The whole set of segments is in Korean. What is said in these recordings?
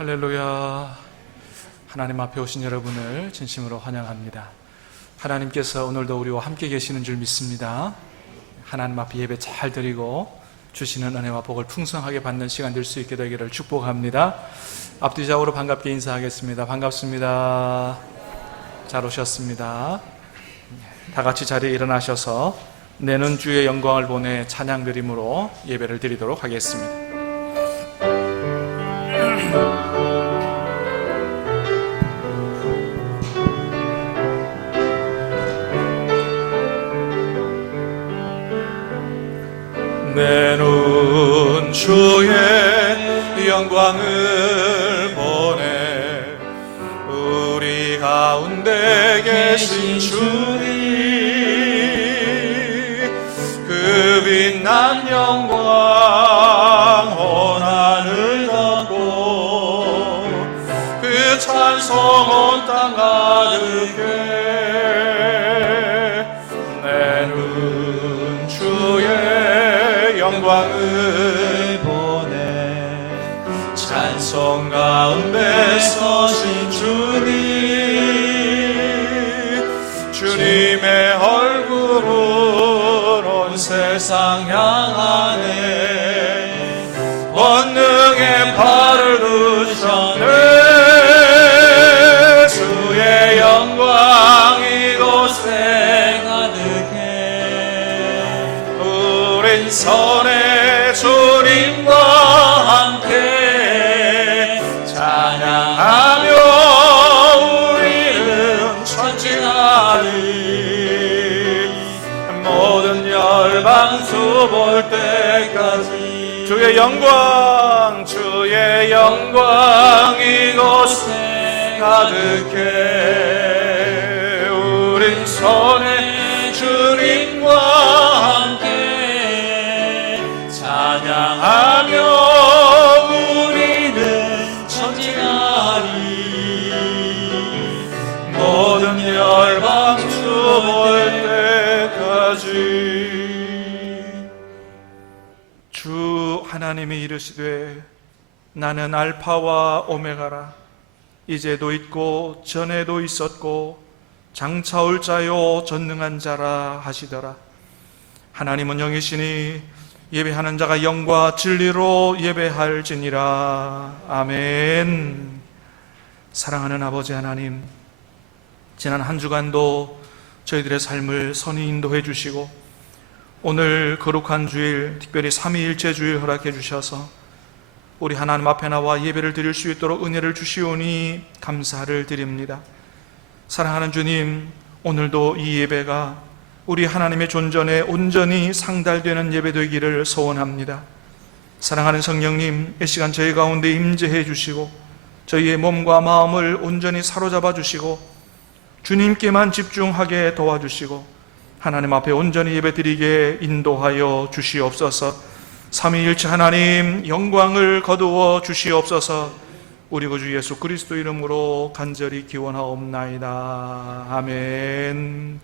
할렐루야. 하나님 앞에 오신 여러분을 진심으로 환영합니다. 하나님께서 오늘도 우리와 함께 계시는 줄 믿습니다. 하나님 앞에 예배 잘 드리고 주시는 은혜와 복을 풍성하게 받는 시간 될 수 있게 되기를 축복합니다. 앞뒤좌우로 반갑게 인사하겠습니다. 반갑습니다. 잘 오셨습니다. 다 같이 자리에 일어나셔서 내는 주의 영광을 보내 찬양 드림으로 예배를 드리도록 하겠습니다. 내는 주의 영광을 보내 우리 가운데 계신 주님 그 빛난 영광 온 하늘 덮고 그 찬송 온 땅 가득해 내는 주의 영광을 보내 찬송 가운데 서신 주님의 얼굴은 온 세상 향하네 권능의 발을 드셨네 주의 영광 이곳에 가득해 우린 선의 주님과 함께 찬양하며 우리는 천지하리 모든 열방 수볼 때까지 주의 영광 이곳에 가득해 우린 선의 주님과 함께 찬양하며 우리는 천지하리 모든 열방 수볼 때까지 주 하나님이 이르시되 나는 알파와 오메가라 이제도 있고 전에도 있었고 장차 올 자요 전능한 자라 하시더라. 하나님은 영이시니 예배하는 자가 영과 진리로 예배할지니라. 아멘. 사랑하는 아버지 하나님, 지난 한 주간도 저희들의 삶을 선히 인도해 주시고 오늘 거룩한 주일, 특별히 삼위일체 주일 허락해 주셔서 우리 하나님 앞에 나와 예배를 드릴 수 있도록 은혜를 주시오니 감사를 드립니다. 사랑하는 주님, 오늘도 이 예배가 우리 하나님의 존전에 온전히 상달되는 예배 되기를 소원합니다. 사랑하는 성령님, 이 시간 저희 가운데 임재해 주시고 저희의 몸과 마음을 온전히 사로잡아 주시고 주님께만 집중하게 도와주시고 하나님 앞에 온전히 예배 드리게 인도하여 주시옵소서. 삼위일체 하나님 영광을 거두어 주시옵소서. 우리 구주 예수 그리스도 이름으로 간절히 기원하옵나이다. 아멘.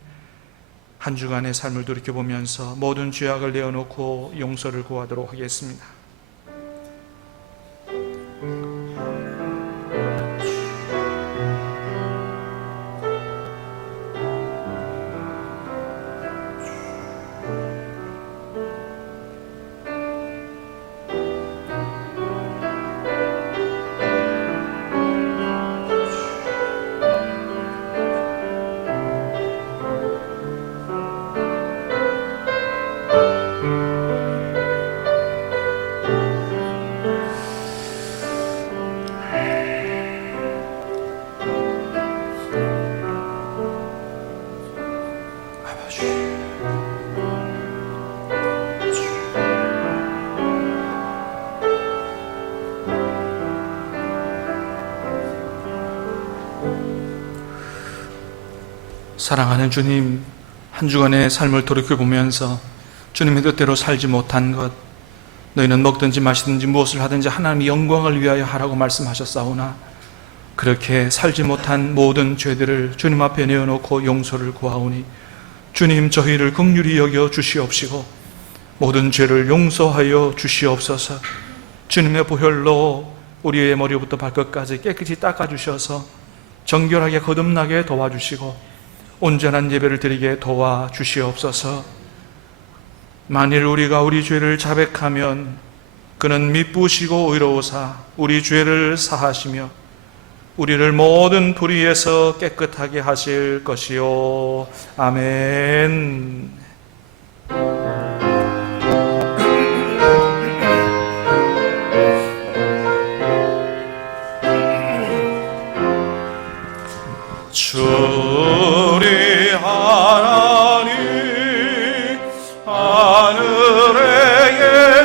한 주간의 삶을 돌이켜보면서 모든 죄악을 내어놓고 용서를 구하도록 하겠습니다. 사랑하는 주님, 한 주간의 삶을 돌이켜보면서 주님의 뜻대로 살지 못한 것, 너희는 먹든지 마시든지 무엇을 하든지 하나님의 영광을 위하여 하라고 말씀하셨사오나 그렇게 살지 못한 모든 죄들을 주님 앞에 내어놓고 용서를 구하오니 주님 저희를 긍휼히 여겨 주시옵시고 모든 죄를 용서하여 주시옵소서. 주님의 보혈로 우리의 머리부터 발끝까지 깨끗이 닦아주셔서 정결하게 거듭나게 도와주시고 온전한 예배를 드리게 도와주시옵소서. 만일 우리가 우리 죄를 자백하면 그는 미쁘시고 의로우사 우리 죄를 사하시며 우리를 모든 불의에서 깨끗하게 하실 것이요. 아멘. 주리 하나님 하늘에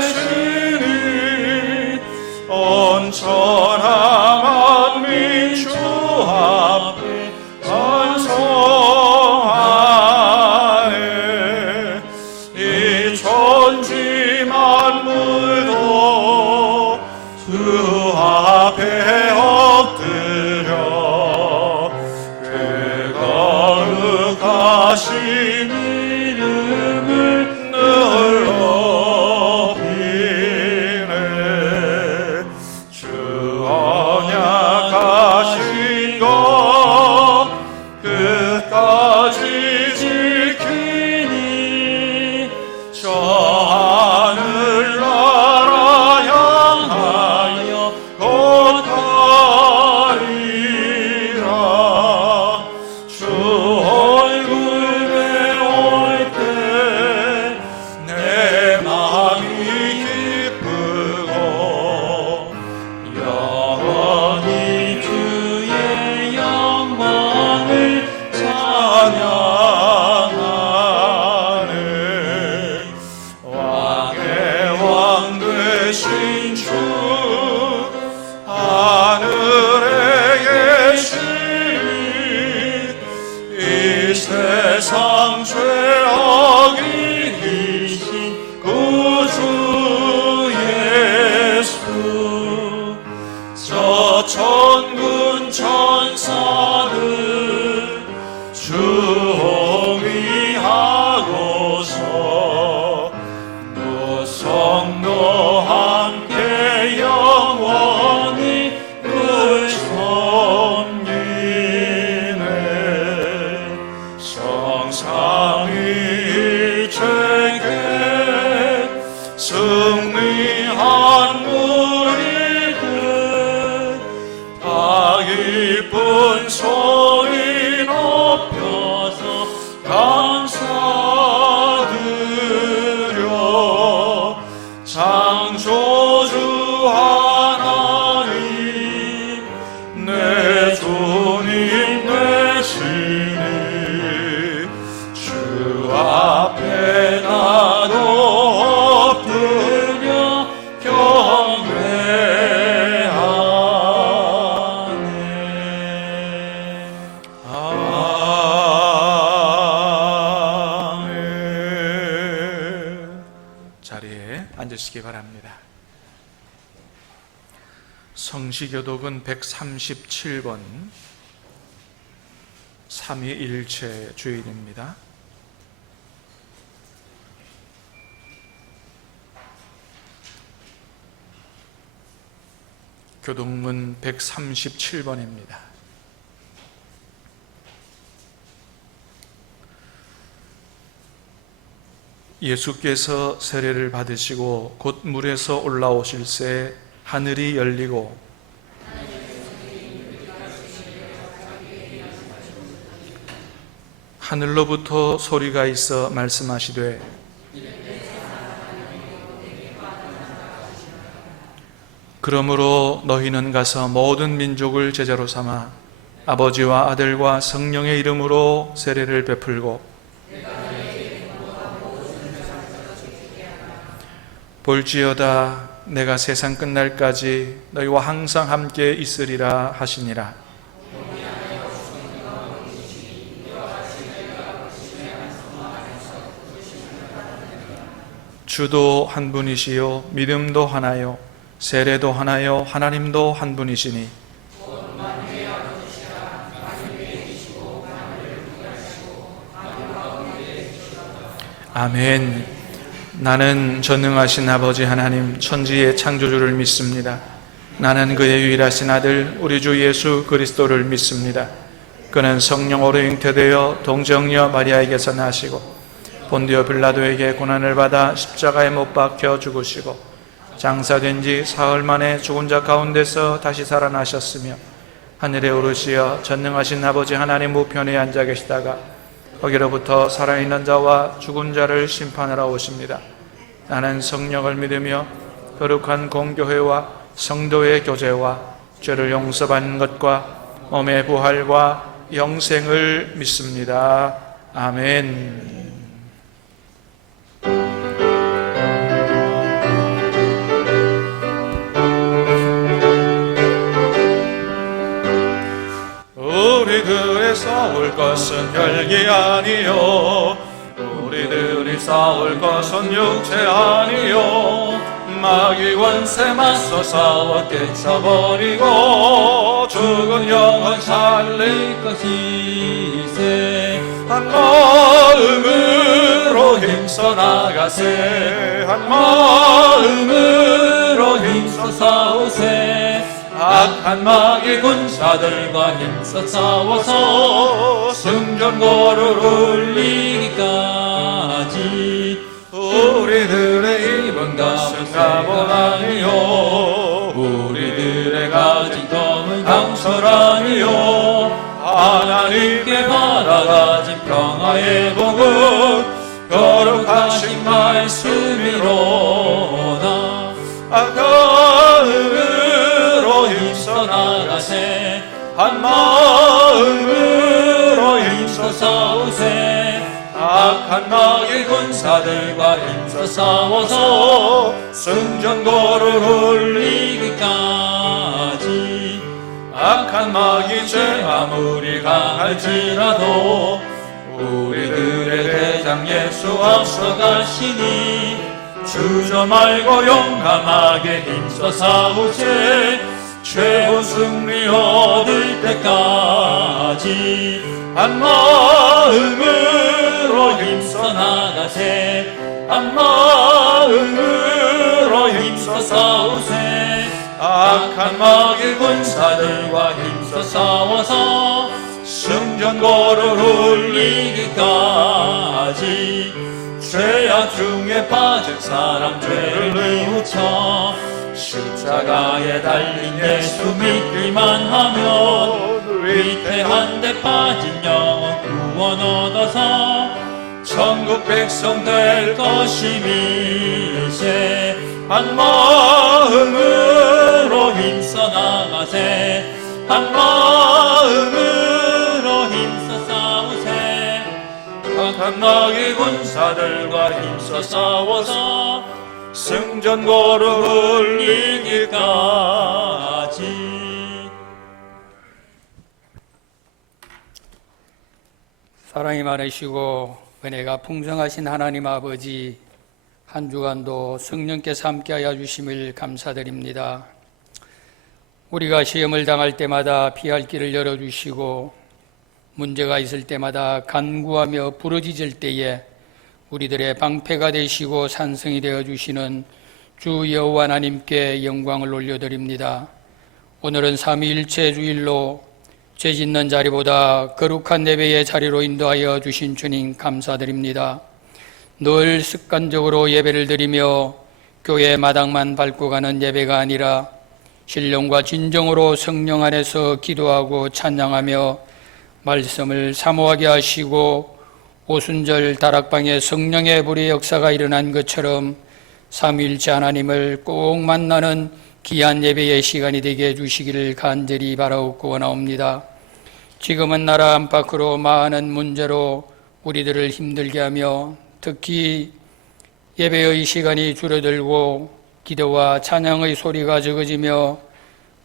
계시니 온천한 만민 주 앞에 찬송하네. 이 천지 만물도 주 앞에 엎드려 하신 이름을 늘 높이네. 주 언약하신 것 끝까지 지키니 저 하늘나라 향하여 곧 가리라. 주 세상 죄악이 이신 구주 예수. 저 천군 천사들 주홍위하고서 또 성도 함께 영원히 늘 섬기네. 성삼위일체께 승리한 우리들 다 기쁜 소리 높여서 감사드려. 창조주 하나님 내 주님 되시니 주 앞에 나도 엎드려 경배하네. 아멘. 자리에 앉으시기 바랍니다. 성시교독은 137번 삼위일체 주일입니다. 교독문 137번입니다. 예수께서 세례를 받으시고 곧 물에서 올라오실새 하늘이 열리고 하늘로부터 소리가 있어 말씀하시되 그러므로 너희는 가서 모든 민족을 제자로 삼아 아버지와 아들과 성령의 이름으로 세례를 베풀고 볼지어다 내가 세상 끝날까지 너희와 항상 함께 있으리라 하시니라. 주도 한 분이시요 믿음도 하나요 세례도 하나요 하나님도 한 분이시니 아멘. 나는 전능하신 아버지 하나님 천지의 창조주를 믿습니다. 나는 그의 유일하신 아들 우리 주 예수 그리스도를 믿습니다. 그는 성령으로 잉태되어 동정녀 마리아에게서 나시고 본디오 빌라도에게 고난을 받아 십자가에 못 박혀 죽으시고 장사된 지 사흘 만에 죽은 자 가운데서 다시 살아나셨으며 하늘에 오르시어 전능하신 아버지 하나님 우편에 앉아 계시다가 거기로부터 살아있는 자와 죽은 자를 심판하러 오십니다. 나는 성령을 믿으며 거룩한 공교회와 성도의 교제와 죄를 용서받는 것과 몸의 부활과 영생을 믿습니다. 아멘. 우리들의 싸울 것은 혈기 아니요 우리들이 싸울 것은 육체 아니요 마귀 권세 맞서 싸워 깨쳐버리고 죽은 영혼 살릴 것이세. 한 마음으로 힘써 나가세. 한 마음으로 힘써 싸우세. 악한 마귀 군사들과 힘써 싸워서 승전고를 울리기까지 우리들의 입은 것은 갑옷 아니요 우리들의 가진 검은 강철 아니요 하나님께 받아가진 평화의 복은 거룩하신 말씀이로다. 마음으로 힘써 나가세. 한 마음으로 힘써 싸우세. 악한 마귀 군사들과 힘써 싸워서 승전고를 울리기까지. 악한 마귀 죄 아무리 강할지라도 우리들의 대장 예수 앞서 가시니 주저 말고 용감하게 힘써 싸우세. 최후 승리 얻을 때까지 한 마음으로 힘써 나가세. 한 마음으로 힘써 싸우세. 악한 마귀 군사들과 힘써 싸워서 승전고를 울리기까지. 죄악 중에 빠진 사람 죄를 뉘우쳐 십자가에 달린 예수 믿기만 하면 위태한 데 빠진 영혼 구원 얻어서 천국 백성 될 것임이세. 한 마음으로 힘써 나가세. 한 마음으로 힘써 싸우세. 악한 마귀 군사들과 힘써 싸워서 승전고를 울리기까지. 사랑이 많으시고 은혜가 풍성하신 하나님 아버지, 한 주간도 성령께서 함께하여 주심을 감사드립니다. 우리가 시험을 당할 때마다 피할 길을 열어주시고 문제가 있을 때마다 간구하며 부르짖을 때에 우리들의 방패가 되시고 산성이 되어주시는 주 여호와 하나님께 영광을 올려드립니다. 오늘은 삼위일체 주일로 죄 짓는 자리보다 거룩한 예배의 자리로 인도하여 주신 주님 감사드립니다. 늘 습관적으로 예배를 드리며 교회 마당만 밟고 가는 예배가 아니라 신령과 진정으로 성령 안에서 기도하고 찬양하며 말씀을 사모하게 하시고 오순절 다락방에 성령의 불의 역사가 일어난 것처럼 삼위일체 하나님을 꼭 만나는 귀한 예배의 시간이 되게 해주시기를 간절히 바라옵고 원하옵니다. 지금은 나라 안팎으로 많은 문제로 우리들을 힘들게 하며 특히 예배의 시간이 줄어들고 기도와 찬양의 소리가 적어지며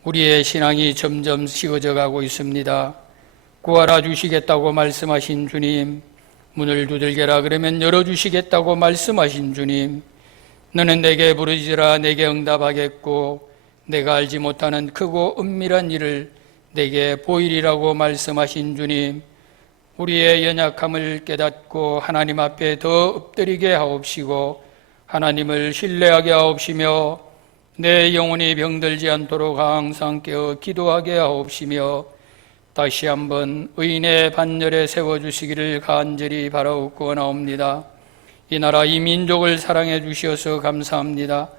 우리의 신앙이 점점 식어져 가고 있습니다. 구하라 주시겠다고 말씀하신 주님, 문을 두들겨라 그러면 열어주시겠다고 말씀하신 주님, 너는 내게 부르짖으라 내게 응답하겠고 내가 알지 못하는 크고 은밀한 일을 내게 보이리라고 말씀하신 주님, 우리의 연약함을 깨닫고 하나님 앞에 더 엎드리게 하옵시고 하나님을 신뢰하게 하옵시며 내 영혼이 병들지 않도록 항상 깨어 기도하게 하옵시며 다시 한번 의인의 반열에 세워주시기를 간절히 바라옵고나옵니다. 이 나라 이 민족을 사랑해 주시어서 감사합니다.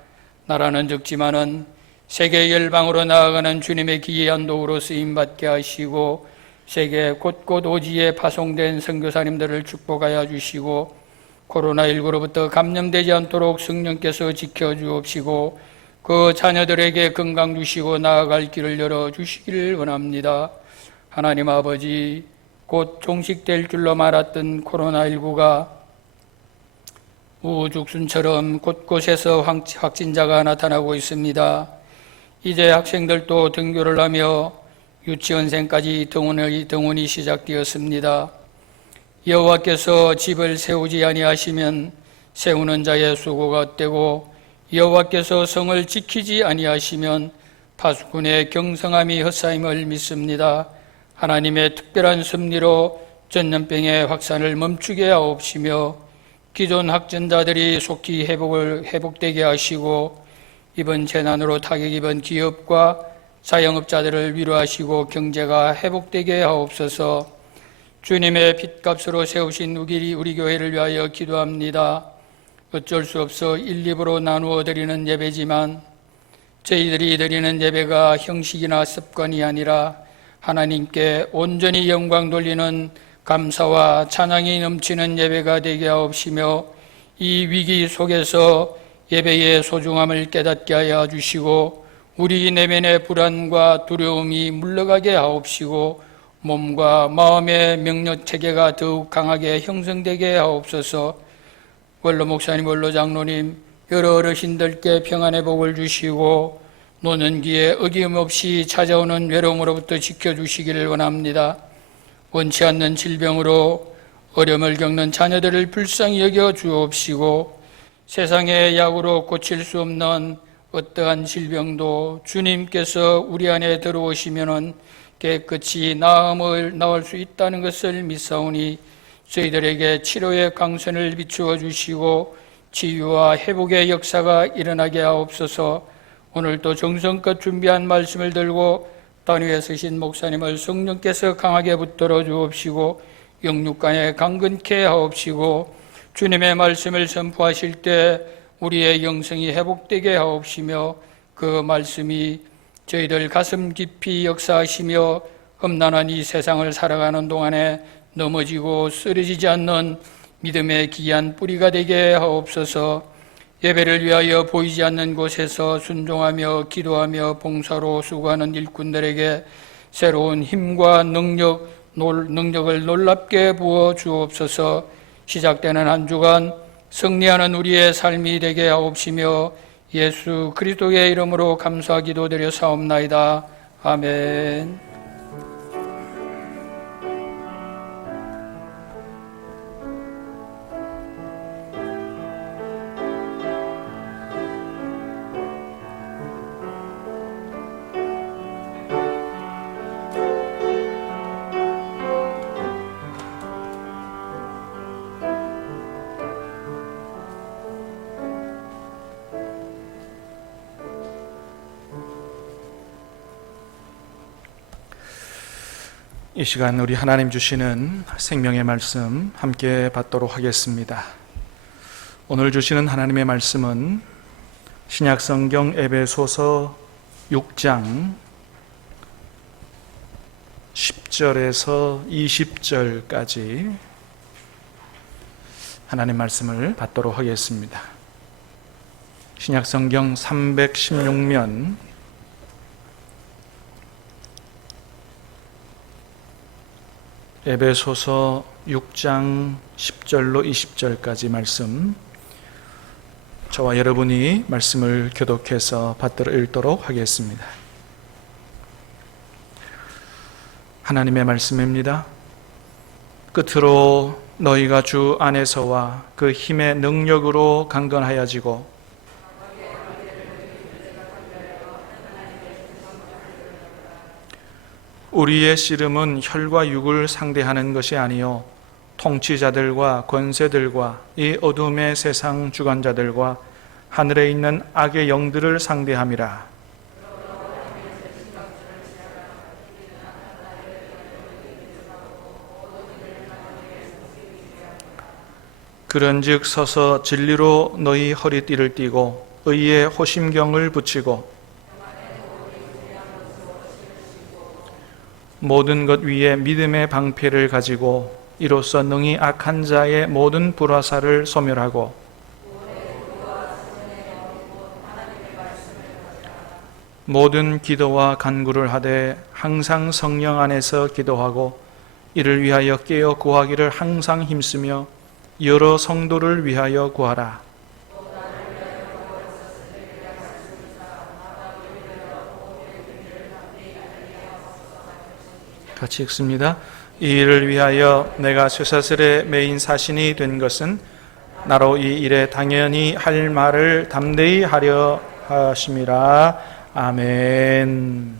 나라는 적지만은 세계 열방으로 나아가는 주님의 기이한 도구로 쓰임받게 하시고 세계 곳곳 오지에 파송된 선교사님들을 축복하여 주시고 코로나19로부터 감염되지 않도록 성령께서 지켜주옵시고 그 자녀들에게 건강 주시고 나아갈 길을 열어주시기를 원합니다. 하나님 아버지, 곧 종식될 줄로 말았던 코로나19가 우죽순처럼 곳곳에서 확진자가 나타나고 있습니다. 이제 학생들도 등교를 하며 유치원생까지 등원이 시작되었습니다. 여호와께서 집을 세우지 아니하시면 세우는 자의 수고가 헛되고 여호와께서 성을 지키지 아니하시면 파수꾼의 경성함이 헛사임을 믿습니다. 하나님의 특별한 섭리로 전염병의 확산을 멈추게 하옵시며 기존 확진자들이 속히 회복되게 하시고 이번 재난으로 타격 입은 기업과 자영업자들을 위로하시고 경제가 회복되게 하옵소서. 주님의 핏값으로 세우신 우리 교회를 위하여 기도합니다. 어쩔 수 없어 1, 2부로 나누어 드리는 예배지만 저희들이 드리는 예배가 형식이나 습관이 아니라 하나님께 온전히 영광 돌리는 감사와 찬양이 넘치는 예배가 되게 하옵시며 이 위기 속에서 예배의 소중함을 깨닫게 하여 주시고 우리 내면의 불안과 두려움이 물러가게 하옵시고 몸과 마음의 명료체계가 더욱 강하게 형성되게 하옵소서. 원로 목사님, 원로 장로님, 여러 어르신들께 평안의 복을 주시고 노년기에 어김없이 찾아오는 외로움으로부터 지켜주시기를 원합니다. 원치 않는 질병으로 어려움을 겪는 자녀들을 불쌍히 여겨 주옵시고 세상의 약으로 고칠 수 없는 어떠한 질병도 주님께서 우리 안에 들어오시면은 깨끗이 나을 수 있다는 것을 믿사오니 저희들에게 치료의 강선을 비추어 주시고 치유와 회복의 역사가 일어나게 하옵소서. 오늘도 정성껏 준비한 말씀을 들고 단 위에 서신 목사님을 성령께서 강하게 붙들어 주옵시고 영육간에 강건케 하옵시고 주님의 말씀을 선포하실 때 우리의 영성이 회복되게 하옵시며 그 말씀이 저희들 가슴 깊이 역사하시며 험난한 이 세상을 살아가는 동안에 넘어지고 쓰러지지 않는 믿음의 귀한 뿌리가 되게 하옵소서. 예배를 위하여 보이지 않는 곳에서 순종하며 기도하며 봉사로 수고하는 일꾼들에게 새로운 힘과 능력을 놀랍게 부어 주옵소서. 시작되는 한 주간 승리하는 우리의 삶이 되게 하옵시며 예수 그리스도의 이름으로 감사 기도드려 사옵나이다. 아멘. 이 시간 우리 하나님 주시는 생명의 말씀 함께 받도록 하겠습니다. 오늘 주시는 하나님의 말씀은 신약성경 에베소서 6장 10절에서 20절까지 하나님 말씀을 받도록 하겠습니다. 신약성경 316면 에베소서 6장 10절로 20절까지 말씀, 저와 여러분이 말씀을 교독해서 받들어 읽도록 하겠습니다. 하나님의 말씀입니다. 끝으로 너희가 주 안에서와 그 힘의 능력으로 강건하여지고 우리의 씨름은 혈과 육을 상대하는 것이 아니요 통치자들과 권세들과 이 어둠의 세상 주관자들과 하늘에 있는 악의 영들을 상대함이라. 그런즉 서서 진리로 너희 허리띠를 띠고 의의 호심경을 붙이고 모든 것 위에 믿음의 방패를 가지고 이로써 능히 악한 자의 모든 불화살을 소멸하고 모든 기도와 간구를 하되 항상 성령 안에서 기도하고 이를 위하여 깨어 구하기를 항상 힘쓰며 여러 성도를 위하여 구하라. 같이 읽습니다. 이 일을 위하여 내가 쇠사슬에 매인 사신이 된 것은 나로 이 일에 당연히 할 말을 담대히 하려 하심이라. 아멘.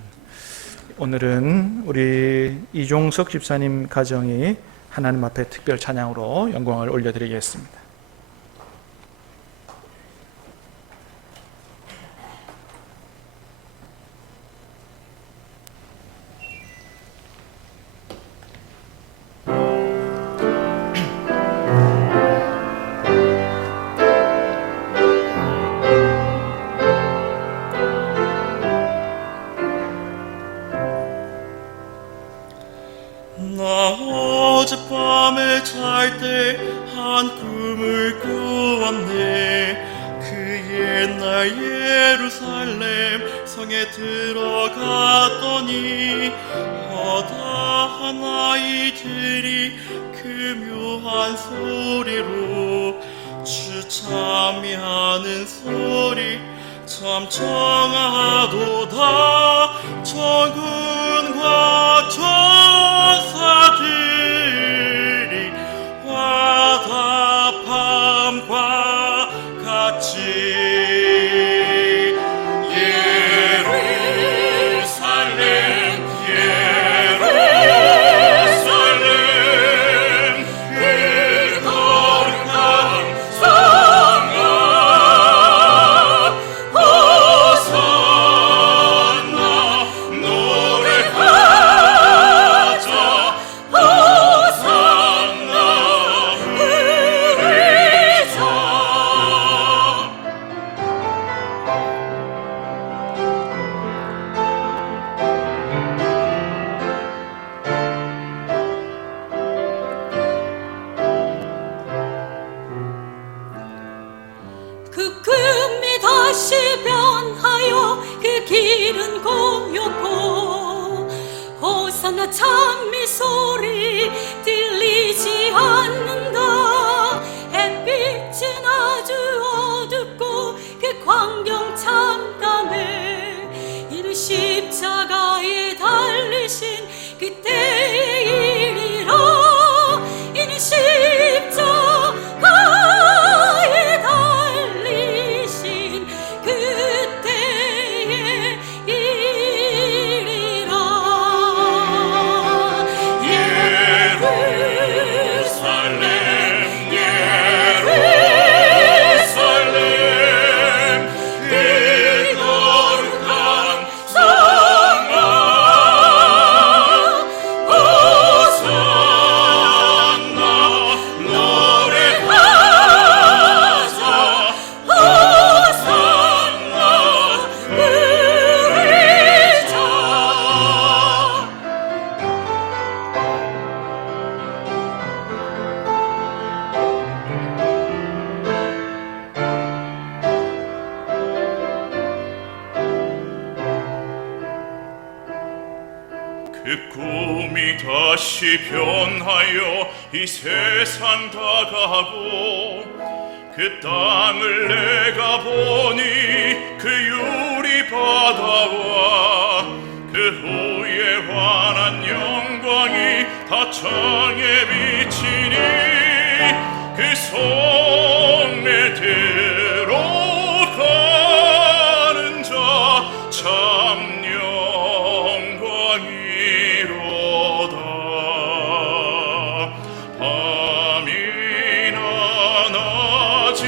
오늘은 우리 이종석 집사님 가정이 하나님 앞에 특별 찬양으로 영광을 올려드리겠습니다. 나 어젯밤에 잘 때 한 꿈을 꾸었네. 그 옛날 예루살렘 성에 들어갔더니 허다한 아이들이 교묘한 소리로 주 찬미하는 소리 참 정하도다. 천군과 천사들이 화답함과 같이 예루살렘 예루살렘 그 거룩한 성아 호산나 노래하자 호산나 부르자. 그 꿈이 다시 변하여 그 길은 공였고 호산나 찬미 소리 들리지 않는다. 햇빛은 아주 어둡고 그 광경 참담해. 이는 십자가에 달리신 그때의 일이라. 이는 십자가에 달리신 그때의 일이라. 예루살렘 예루살렘 그 거룩한 성아 호산나 노래하자 호산나 부르자. 그 꿈이 다시 변하여 이 세상 다가고 그 땅을 내가 보니 그 유리 바다와 그 후에 환한 영광이 다 창에 비치니 그 성내 들어가는 자 참 영광이로다. 밤이나 낮이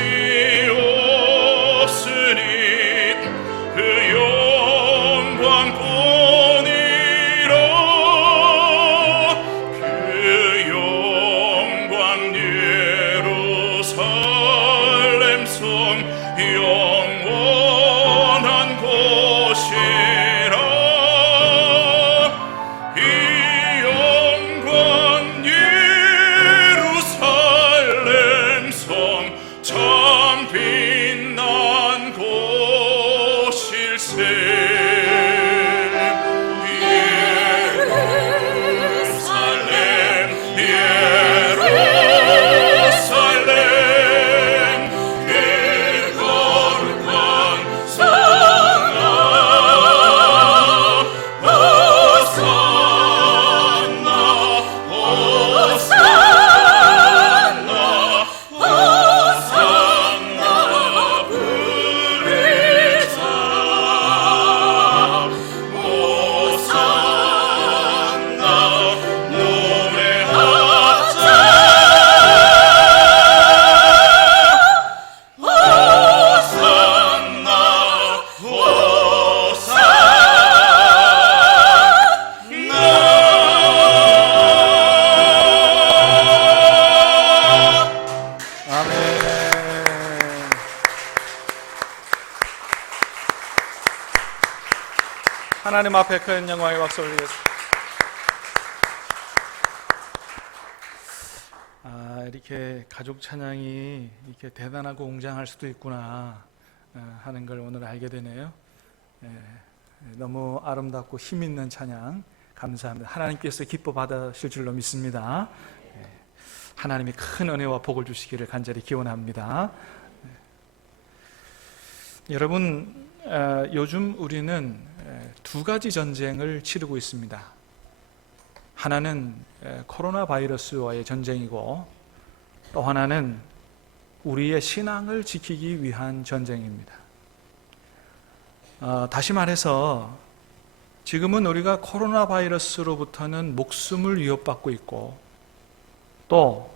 하나님 앞에 큰 영광의 박수 올리겠습니다. 이렇게 가족 찬양이 이렇게 대단하고 웅장할 수도 있구나 하는 걸 오늘 알게 되네요. 너무 아름답고 힘 있는 찬양 감사합니다. 하나님께서 기뻐 받으실 줄로 믿습니다. 하나님이 큰 은혜와 복을 주시기를 간절히 기원합니다. 여러분, 요즘 우리는 두 가지 전쟁을 치르고 있습니다. 하나는 코로나 바이러스와의 전쟁이고 또 하나는 우리의 신앙을 지키기 위한 전쟁입니다. 다시 말해서 지금은 우리가 코로나 바이러스로부터는 목숨을 위협받고 있고 또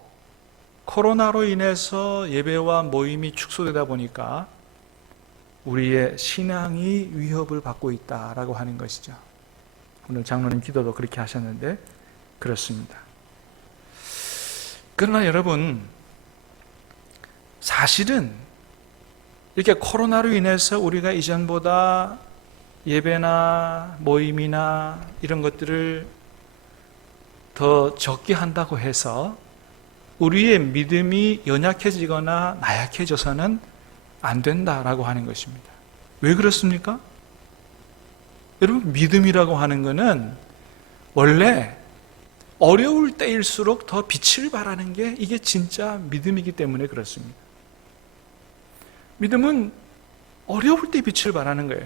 코로나로 인해서 예배와 모임이 축소되다 보니까 우리의 신앙이 위협을 받고 있다라고 하는 것이죠. 오늘 장로님 기도도 그렇게 하셨는데 그렇습니다. 그러나 여러분, 사실은 이렇게 코로나로 인해서 우리가 이전보다 예배나 모임이나 이런 것들을 더 적게 한다고 해서 우리의 믿음이 연약해지거나 나약해져서는 안 된다라고 하는 것입니다. 왜 그렇습니까? 여러분, 믿음이라고 하는 것은 원래 어려울 때일수록 더 빛을 발하는 게 이게 진짜 믿음이기 때문에 그렇습니다. 믿음은 어려울 때 빛을 발하는 거예요.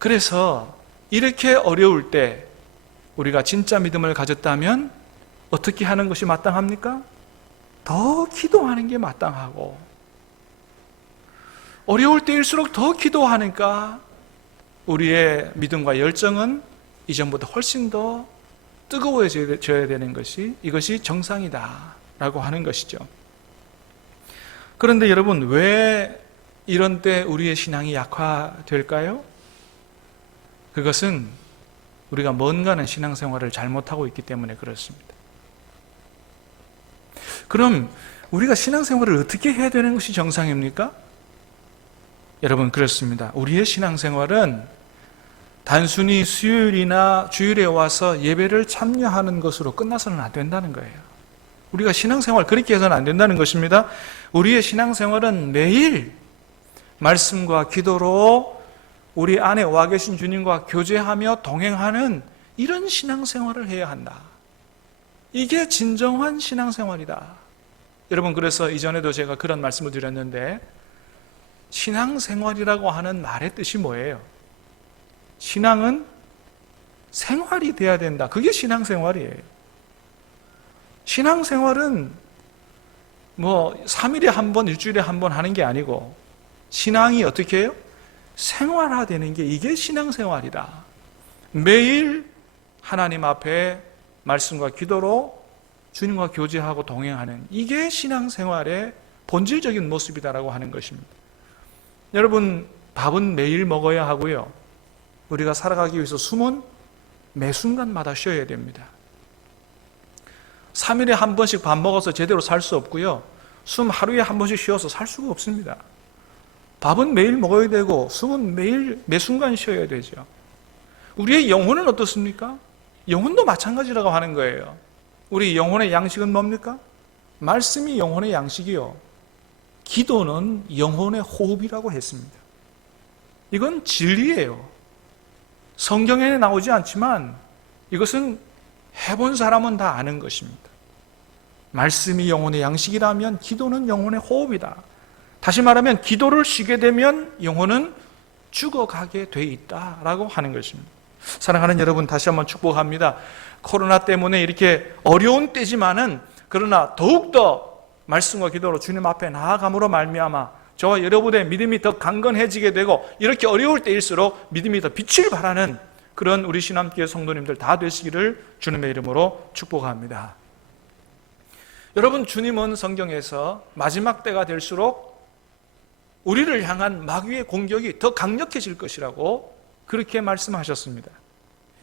그래서 이렇게 어려울 때 우리가 진짜 믿음을 가졌다면 어떻게 하는 것이 마땅합니까? 더 기도하는 게 마땅하고, 어려울 때일수록 더 기도하니까 우리의 믿음과 열정은 이전보다 훨씬 더 뜨거워져야 되는 것이, 이것이 정상이다라고 하는 것이죠. 그런데 여러분, 왜 이런 때 우리의 신앙이 약화될까요? 그것은 우리가 뭔가는 신앙생활을 잘못하고 있기 때문에 그렇습니다. 그럼 우리가 신앙생활을 어떻게 해야 되는 것이 정상입니까? 여러분, 그렇습니다. 우리의 신앙생활은 단순히 수요일이나 주일에 와서 예배를 참여하는 것으로 끝나서는 안 된다는 거예요. 우리가 신앙생활 그렇게 해서는 안 된다는 것입니다. 우리의 신앙생활은 매일 말씀과 기도로 우리 안에 와 계신 주님과 교제하며 동행하는 이런 신앙생활을 해야 한다. 이게 진정한 신앙생활이다. 여러분, 그래서 이전에도 제가 그런 말씀을 드렸는데, 신앙생활이라고 하는 말의 뜻이 뭐예요? 신앙은 생활이 돼야 된다. 그게 신앙생활이에요. 신앙생활은 3일에 한 번, 일주일에 한 번 하는 게 아니고, 신앙이 어떻게 해요? 생활화되는 게 이게 신앙생활이다. 매일 하나님 앞에 말씀과 기도로 주님과 교제하고 동행하는, 이게 신앙생활의 본질적인 모습이다라고 하는 것입니다. 여러분, 밥은 매일 먹어야 하고요, 우리가 살아가기 위해서 숨은 매 순간마다 쉬어야 됩니다. 3일에 한 번씩 밥 먹어서 제대로 살 수 없고요, 숨 하루에 한 번씩 쉬어서 살 수가 없습니다. 밥은 매일 먹어야 되고 숨은 매일 매 순간 쉬어야 되죠. 우리의 영혼은 어떻습니까? 영혼도 마찬가지라고 하는 거예요. 우리 영혼의 양식은 뭡니까? 말씀이 영혼의 양식이요, 기도는 영혼의 호흡이라고 했습니다. 이건 진리예요. 성경에 나오지 않지만 이것은 해본 사람은 다 아는 것입니다. 말씀이 영혼의 양식이라면 기도는 영혼의 호흡이다. 다시 말하면 기도를 쉬게 되면 영혼은 죽어가게 돼 있다라고 하는 것입니다. 사랑하는 여러분, 다시 한번 축복합니다. 코로나 때문에 이렇게 어려운 때지만은, 그러나 더욱더 말씀과 기도로 주님 앞에 나아감으로 말미암아 저와 여러분의 믿음이 더 강건해지게 되고, 이렇게 어려울 때일수록 믿음이 더 빛을 발하는 그런 우리 신앙교회 성도님들 다 되시기를 주님의 이름으로 축복합니다. 여러분, 주님은 성경에서 마지막 때가 될수록 우리를 향한 마귀의 공격이 더 강력해질 것이라고 그렇게 말씀하셨습니다.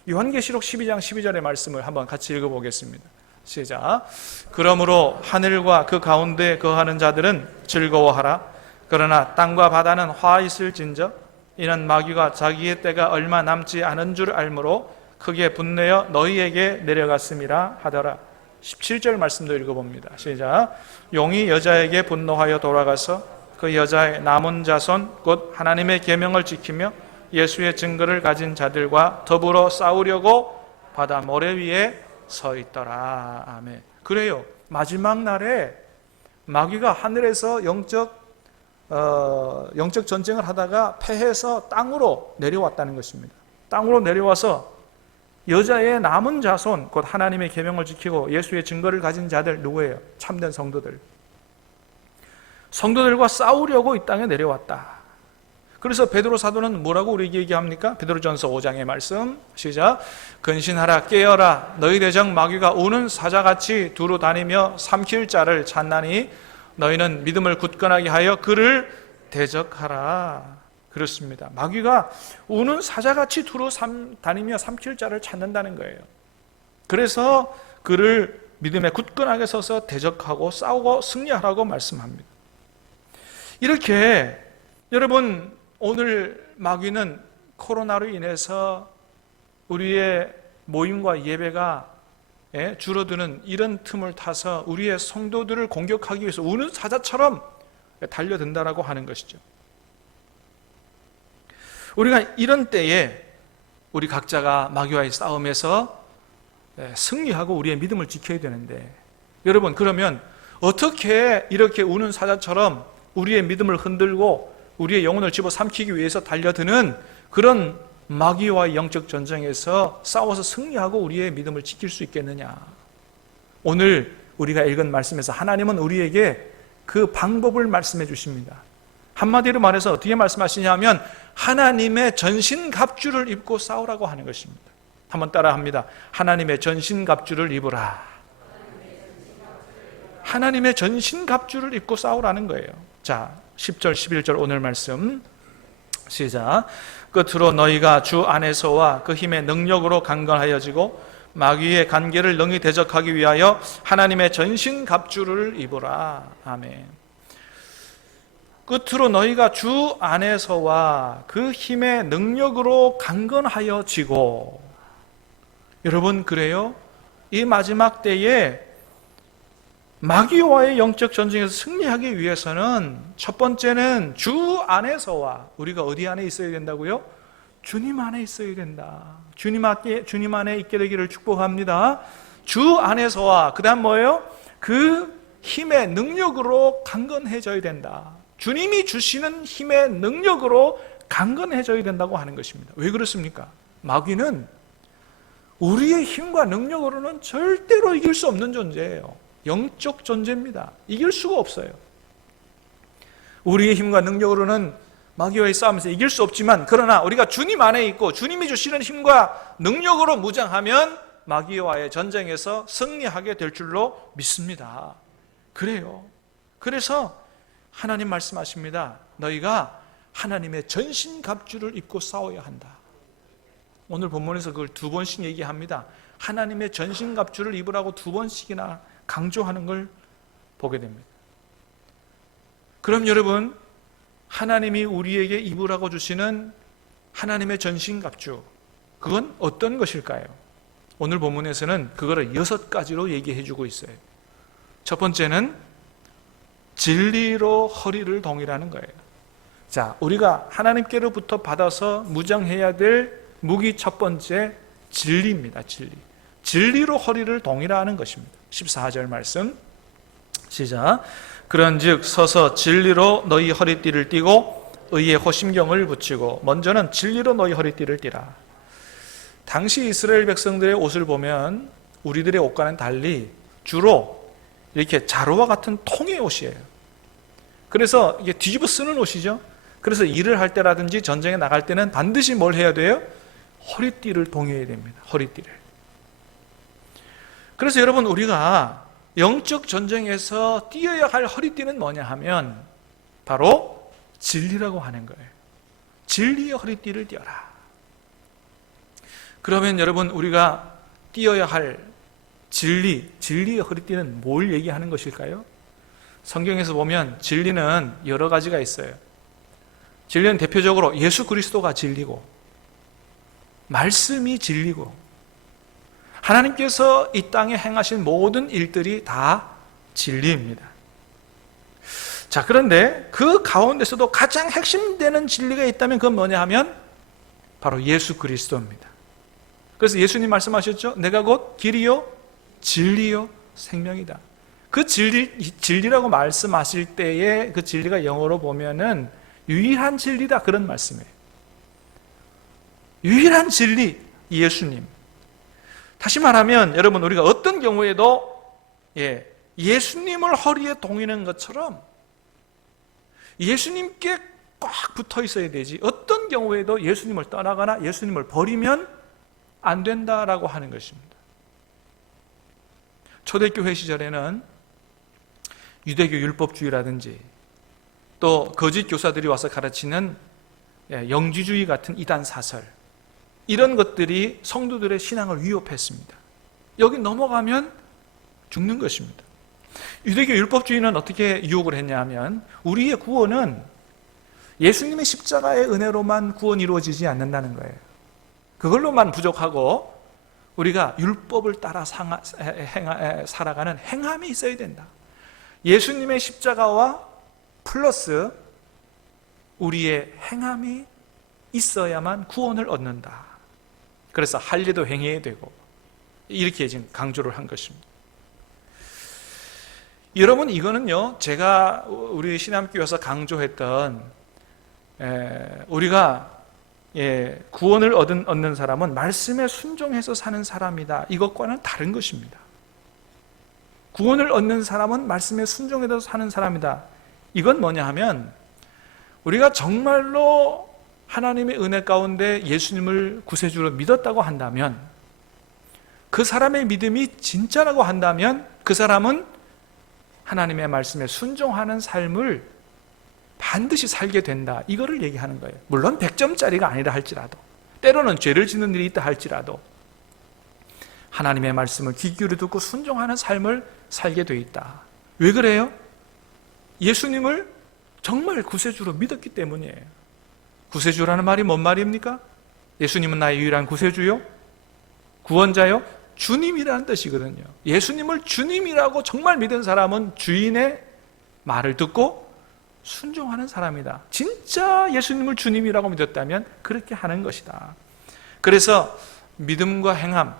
요한계시록 12장 12절의 말씀을 한번 같이 읽어보겠습니다. 시작. 그러므로 하늘과 그 가운데 거하는 자들은 즐거워하라. 그러나 땅과 바다는 화 있을진저 이는 마귀가 자기의 때가 얼마 남지 않은 줄 알므로 크게 분내어 너희에게 내려갔음이라 하더라. 17절 말씀도 읽어봅니다. 시작. 용이 여자에게 분노하여 돌아가서 그 여자의 남은 자손 곧 하나님의 계명을 지키며 예수의 증거를 가진 자들과 더불어 싸우려고 바다 모래 위에 서 있더라. 아멘. 그래요. 마지막 날에 마귀가 하늘에서 영적 전쟁을 하다가 패해서 땅으로 내려왔다는 것입니다. 땅으로 내려와서 여자의 남은 자손 곧 하나님의 계명을 지키고 예수의 증거를 가진 자들 누구예요? 참된 성도들과 싸우려고 이 땅에 내려왔다. 그래서 베드로 사도는 뭐라고 우리에게 얘기합니까? 베드로전서 5장의 말씀 시작. 근신하라 깨어라 너희 대적 마귀가 우는 사자같이 두루 다니며 삼킬 자를 찾나니 너희는 믿음을 굳건하게 하여 그를 대적하라. 그렇습니다. 마귀가 우는 사자같이 두루 다니며 삼킬 자를 찾는다는 거예요. 그래서 그를 믿음에 굳건하게 서서 대적하고 싸우고 승리하라고 말씀합니다. 이렇게 여러분 오늘 마귀는 코로나로 인해서 우리의 모임과 예배가 줄어드는 이런 틈을 타서 우리의 성도들을 공격하기 위해서 우는 사자처럼 달려든다라고 하는 것이죠. 우리가 이런 때에 우리 각자가 마귀와의 싸움에서 승리하고 우리의 믿음을 지켜야 되는데 여러분 그러면 어떻게 이렇게 우는 사자처럼 우리의 믿음을 흔들고 우리의 영혼을 집어삼키기 위해서 달려드는 그런 마귀와의 영적 전쟁에서 싸워서 승리하고 우리의 믿음을 지킬 수 있겠느냐? 오늘 우리가 읽은 말씀에서 하나님은 우리에게 그 방법을 말씀해 주십니다. 한마디로 말해서 어떻게 말씀하시냐면 하나님의 전신갑주를 입고 싸우라고 하는 것입니다. 한번 따라합니다. 하나님의 전신갑주를 입으라. 하나님의 전신갑주를 입고 싸우라는 거예요. 자, 10절 11절 오늘 말씀 시작. 끝으로 너희가 주 안에서와 그 힘의 능력으로 강건하여지고 마귀의 간계를 능히 대적하기 위하여 하나님의 전신갑주를 입으라. 아멘. 끝으로 너희가 주 안에서와 그 힘의 능력으로 강건하여지고. 여러분 그래요? 이 마지막 때에 마귀와의 영적 전쟁에서 승리하기 위해서는 첫 번째는 주 안에서와 우리가 어디 안에 있어야 된다고요? 주님 안에 있어야 된다. 주님 안에 있게 되기를 축복합니다. 주 안에서와 그 다음 뭐예요? 그 힘의 능력으로 강건해져야 된다. 주님이 주시는 힘의 능력으로 강건해져야 된다고 하는 것입니다. 왜 그렇습니까? 마귀는 우리의 힘과 능력으로는 절대로 이길 수 없는 존재예요. 영적 존재입니다. 이길 수가 없어요. 우리의 힘과 능력으로는 마귀와의 싸움에서 이길 수 없지만 그러나 우리가 주님 안에 있고 주님이 주시는 힘과 능력으로 무장하면 마귀와의 전쟁에서 승리하게 될 줄로 믿습니다. 그래요. 그래서 하나님 말씀하십니다. 너희가 하나님의 전신갑주를 입고 싸워야 한다. 오늘 본문에서 그걸 2번씩 얘기합니다. 하나님의 전신갑주를 입으라고 2번씩이나 강조하는 걸 보게 됩니다. 그럼 여러분 하나님이 우리에게 입으라고 주시는 하나님의 전신갑주 그건 어떤 것일까요? 오늘 본문에서는 그거를 6가지로 얘기해 주고 있어요. 첫 번째는 진리로 허리를 동이라는 거예요. 자, 우리가 하나님께로부터 받아서 무장해야 될 무기 첫 번째 진리입니다. 진리로 허리를 동이라는 것입니다. 14절 말씀 시작. 그런즉 서서 진리로 너희 허리띠를 띠고 의의 호심경을 붙이고. 먼저는 진리로 너희 허리띠를 띠라. 당시 이스라엘 백성들의 옷을 보면 우리들의 옷과는 달리 주로 이렇게 자루와 같은 통의 옷이에요. 그래서 이게 뒤집어 쓰는 옷이죠. 그래서 일을 할 때라든지 전쟁에 나갈 때는 반드시 뭘 해야 돼요? 허리띠를 동여야 됩니다. 허리띠를. 그래서 여러분 우리가 영적 전쟁에서 띄어야 할 허리띠는 뭐냐 하면 바로 진리라고 하는 거예요. 진리의 허리띠를 띄어라. 그러면 여러분 우리가 띄어야 할 진리의 허리띠는 뭘 얘기하는 것일까요? 성경에서 보면 진리는 여러 가지가 있어요. 진리는 대표적으로 예수 그리스도가 진리고, 말씀이 진리고, 하나님께서 이 땅에 행하신 모든 일들이 다 진리입니다. 자, 그런데 그 가운데서도 가장 핵심되는 진리가 있다면 그건 뭐냐 하면 바로 예수 그리스도입니다. 그래서 예수님 말씀하셨죠. 내가 곧 길이요 진리요 생명이다. 그 진리라고 말씀하실 때에 그 진리가 영어로 보면은 유일한 진리다, 그런 말씀이에요. 유일한 진리, 예수님. 다시 말하면 여러분, 우리가 어떤 경우에도 예수님을 허리에 동이는 것처럼 예수님께 꽉 붙어 있어야 되지, 어떤 경우에도 예수님을 떠나거나 예수님을 버리면 안 된다라고 하는 것입니다. 초대교회 시절에는 유대교 율법주의라든지 또 거짓 교사들이 와서 가르치는 영지주의 같은 이단 사설, 이런 것들이 성도들의 신앙을 위협했습니다. 여기 넘어가면 죽는 것입니다. 유대교 율법주의는 어떻게 유혹을 했냐면, 우리의 구원은 예수님의 십자가의 은혜로만 구원이 이루어지지 않는다는 거예요. 그걸로만 부족하고 우리가 율법을 따라 살아가는 행함이 있어야 된다. 예수님의 십자가와 플러스 우리의 행함이 있어야만 구원을 얻는다. 그래서 할 일도 행해야 되고, 이렇게 지금 강조를 한 것입니다. 여러분, 이거는요, 제가 우리 신학교에서 강조했던 우리가 구원을 얻는 사람은 말씀에 순종해서 사는 사람이다, 이것과는 다른 것입니다. 구원을 얻는 사람은 말씀에 순종해서 사는 사람이다. 이건 뭐냐 하면, 우리가 정말로 하나님의 은혜 가운데 예수님을 구세주로 믿었다고 한다면, 그 사람의 믿음이 진짜라고 한다면 그 사람은 하나님의 말씀에 순종하는 삶을 반드시 살게 된다, 이거를 얘기하는 거예요. 물론 100점짜리가 아니라 할지라도, 때로는 죄를 짓는 일이 있다 할지라도 하나님의 말씀을 귀 기울여 듣고 순종하는 삶을 살게 돼 있다. 왜 그래요? 예수님을 정말 구세주로 믿었기 때문이에요. 구세주라는 말이 뭔 말입니까? 예수님은 나의 유일한 구세주요? 구원자요? 주님이라는 뜻이거든요. 예수님을 주님이라고 정말 믿은 사람은 주인의 말을 듣고 순종하는 사람이다. 진짜 예수님을 주님이라고 믿었다면 그렇게 하는 것이다. 그래서 믿음과 행함,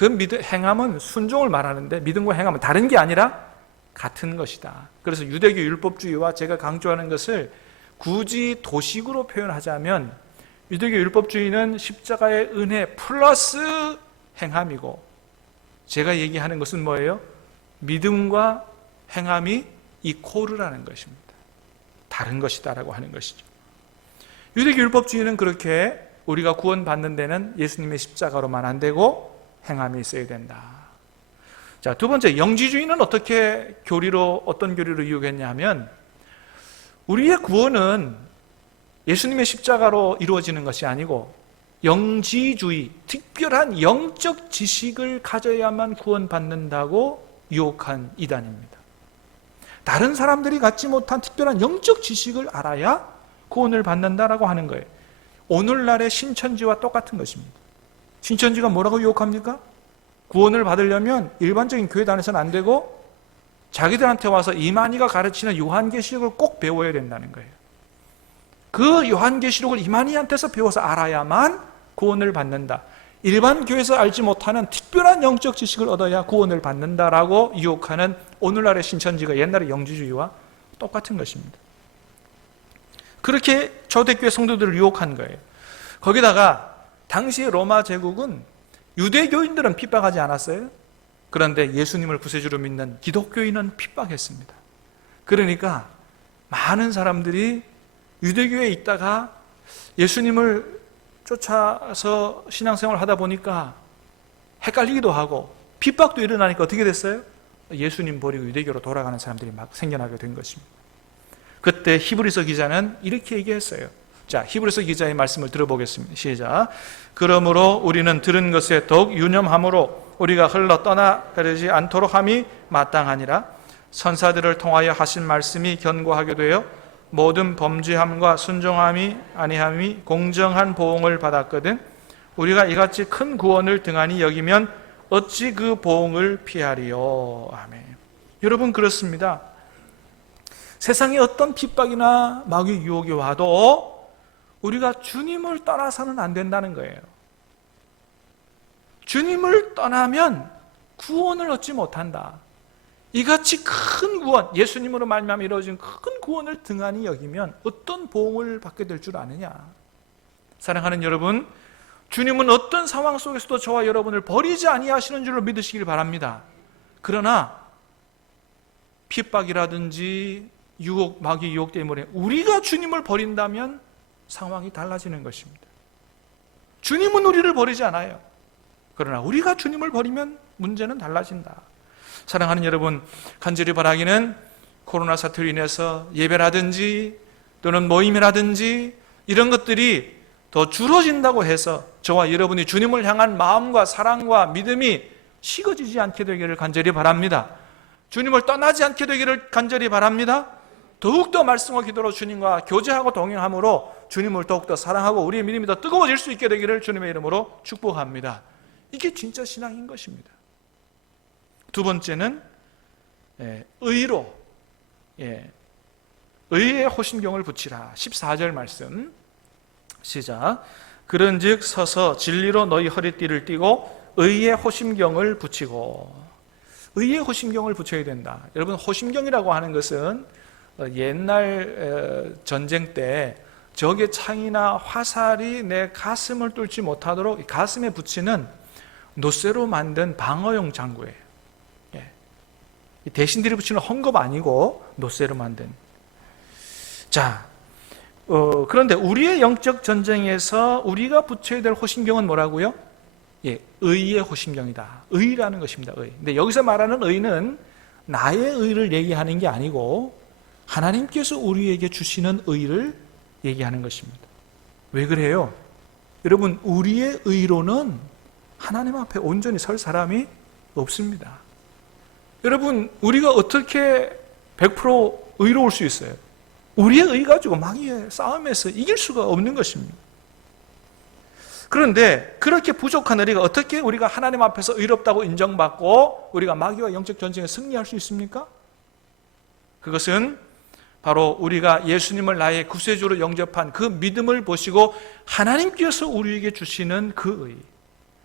행함은 순종을 말하는데 믿음과 행함은 다른 게 아니라 같은 것이다. 그래서 유대교 율법주의와 제가 강조하는 것을 굳이 도식으로 표현하자면, 유대교 율법주의는 십자가의 은혜 플러스 행함이고, 제가 얘기하는 것은 뭐예요? 믿음과 행함이 이코르라는 것입니다. 다른 것이다라고 하는 것이죠. 유대교 율법주의는 그렇게 우리가 구원받는 데는 예수님의 십자가로만 안 되고 행함이 있어야 된다. 자, 두 번째, 영지주의는 어떤 교리로 유혹했냐 하면, 우리의 구원은 예수님의 십자가로 이루어지는 것이 아니고 영지주의, 특별한 영적 지식을 가져야만 구원받는다고 유혹한 이단입니다. 다른 사람들이 갖지 못한 특별한 영적 지식을 알아야 구원을 받는다라고 하는 거예요. 오늘날의 신천지와 똑같은 것입니다. 신천지가 뭐라고 유혹합니까? 구원을 받으려면 일반적인 교회 다녀서는 안 되고 자기들한테 와서 이만희가 가르치는 요한계시록을 꼭 배워야 된다는 거예요. 그 요한계시록을 이만희한테서 배워서 알아야만 구원을 받는다. 일반 교회에서 알지 못하는 특별한 영적 지식을 얻어야 구원을 받는다라고 유혹하는 오늘날의 신천지가 옛날의 영지주의와 똑같은 것입니다. 그렇게 초대교회 성도들을 유혹한 거예요. 거기다가 당시의 로마 제국은 유대교인들은 핍박하지 않았어요. 그런데 예수님을 구세주로 믿는 기독교인은 핍박했습니다. 그러니까 많은 사람들이 유대교에 있다가 예수님을 쫓아서 신앙생활을 하다 보니까 헷갈리기도 하고 핍박도 일어나니까 어떻게 됐어요? 예수님 버리고 유대교로 돌아가는 사람들이 막 생겨나게 된 것입니다. 그때 히브리서 기자는 이렇게 얘기했어요. 자, 히브리서 기자의 말씀을 들어보겠습니다. 시작. 그러므로 우리는 들은 것에 더욱 유념함으로 우리가 흘러 떠나가지 않도록 함이 마땅하니라. 선사들을 통하여 하신 말씀이 견고하게 되어 모든 범죄함과 순종함이 아니함이 공정한 보응을 받았거든 우리가 이같이 큰 구원을 등한히 여기면 어찌 그 보응을 피하리요. 아멘. 여러분, 그렇습니다. 세상에 어떤 핍박이나 마귀 유혹이 와도 우리가 주님을 떠나서는 안 된다는 거예요. 주님을 떠나면 구원을 얻지 못한다. 이같이 큰 구원, 예수님으로 말미암아 이루어진 큰 구원을 등한히 여기면 어떤 보응을 받게 될 줄 아느냐. 사랑하는 여러분, 주님은 어떤 상황 속에서도 저와 여러분을 버리지 아니하시는 줄로 믿으시길 바랍니다. 그러나 핍박이라든지 유혹, 마귀 유혹 때문에 우리가 주님을 버린다면 상황이 달라지는 것입니다. 주님은 우리를 버리지 않아요. 그러나 우리가 주님을 버리면 문제는 달라진다. 사랑하는 여러분, 간절히 바라기는 코로나 사태로 인해서 예배라든지 또는 모임이라든지 이런 것들이 더 줄어진다고 해서 저와 여러분이 주님을 향한 마음과 사랑과 믿음이 식어지지 않게 되기를 간절히 바랍니다. 주님을 떠나지 않게 되기를 간절히 바랍니다. 더욱더 말씀과 기도로 주님과 교제하고 동행함으로 주님을 더욱더 사랑하고 우리의 믿음이 더 뜨거워질 수 있게 되기를 주님의 이름으로 축복합니다. 이게 진짜 신앙인 것입니다. 두 번째는 의로, 의의 호심경을 붙이라. 14절 말씀 시작. 그런즉 서서 진리로 너희 허리띠를 띠고 의의 호심경을 붙이고. 의의 호심경을 붙여야 된다. 여러분, 호심경이라고 하는 것은 옛날 전쟁 때 적의 창이나 화살이 내 가슴을 뚫지 못하도록 가슴에 붙이는 노쇠로 만든 방어용 장구예요. 대신들이 붙이는 헝겊 아니고 노쇠로 만든. 자, 그런데 우리의 영적 전쟁에서 우리가 붙여야 될 호심경은 뭐라고요? 의의 호심경이다. 의라는 것입니다. 의. 근데 여기서 말하는 의는 나의 의를 얘기하는 게 아니고 하나님께서 우리에게 주시는 의를 얘기하는 것입니다. 왜 그래요? 여러분, 우리의 의로는 하나님 앞에 온전히 설 사람이 없습니다. 여러분, 우리가 어떻게 100% 의로울 수 있어요? 우리의 의 가지고 마귀의 싸움에서 이길 수가 없는 것입니다. 그런데 그렇게 부족한 우리가 어떻게 우리가 하나님 앞에서 의롭다고 인정받고 우리가 마귀와 영적 전쟁에 승리할 수 있습니까? 그것은 바로 우리가 예수님을 나의 구세주로 영접한 그 믿음을 보시고 하나님께서 우리에게 주시는 그 의,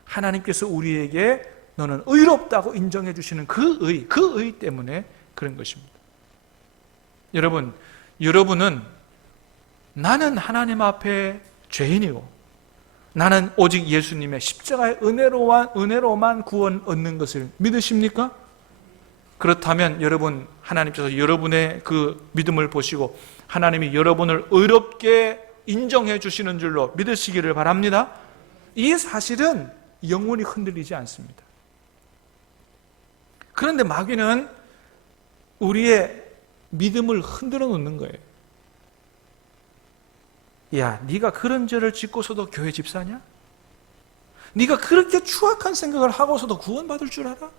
하나님께서 우리에게 너는 의롭다고 인정해 주시는 그 의 때문에 그런 것입니다. 여러분은 나는 하나님 앞에 죄인이고 나는 오직 예수님의 십자가의 은혜로만 구원 얻는 것을 믿으십니까? 그렇다면 여러분, 하나님께서 여러분의 그 믿음을 보시고 하나님이 여러분을 의롭게 인정해 주시는 줄로 믿으시기를 바랍니다. 이 사실은 영원히 흔들리지 않습니다. 그런데 마귀는 우리의 믿음을 흔들어 놓는 거예요. 야, 네가 그런 죄를 짓고서도 교회 집사냐? 네가 그렇게 추악한 생각을 하고서도 구원받을 줄 알아?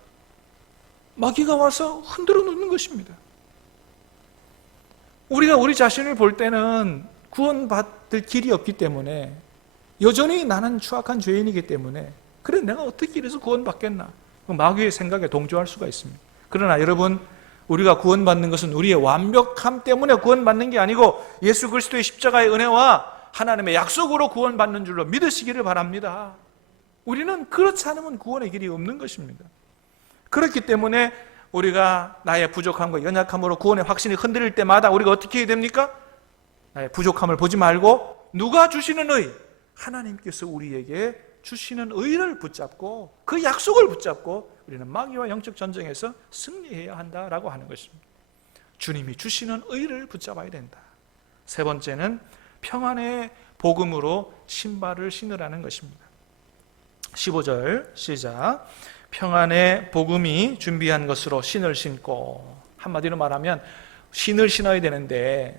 마귀가 와서 흔들어 놓는 것입니다. 우리가 우리 자신을 볼 때는 구원받을 길이 없기 때문에 여전히 나는 추악한 죄인이기 때문에 그래, 내가 어떻게 이래서 구원받겠나? 마귀의 생각에 동조할 수가 있습니다. 그러나 여러분, 우리가 구원받는 것은 우리의 완벽함 때문에 구원받는 게 아니고 예수 그리스도의 십자가의 은혜와 하나님의 약속으로 구원받는 줄로 믿으시기를 바랍니다. 우리는 그렇지 않으면 구원의 길이 없는 것입니다. 그렇기 때문에 우리가 나의 부족함과 연약함으로 구원의 확신이 흔들릴 때마다 우리가 어떻게 해야 됩니까? 나의 부족함을 보지 말고 누가 주시는 의, 하나님께서 우리에게 주시는 의를 붙잡고 그 약속을 붙잡고 우리는 마귀와 영적 전쟁에서 승리해야 한다라고 하는 것입니다. 주님이 주시는 의를 붙잡아야 된다. 세 번째는 평안의 복음으로 신발을 신으라는 것입니다. 15절 시작. 평안의 복음이 준비한 것으로 신을 신고. 한마디로 말하면 신을 신어야 되는데,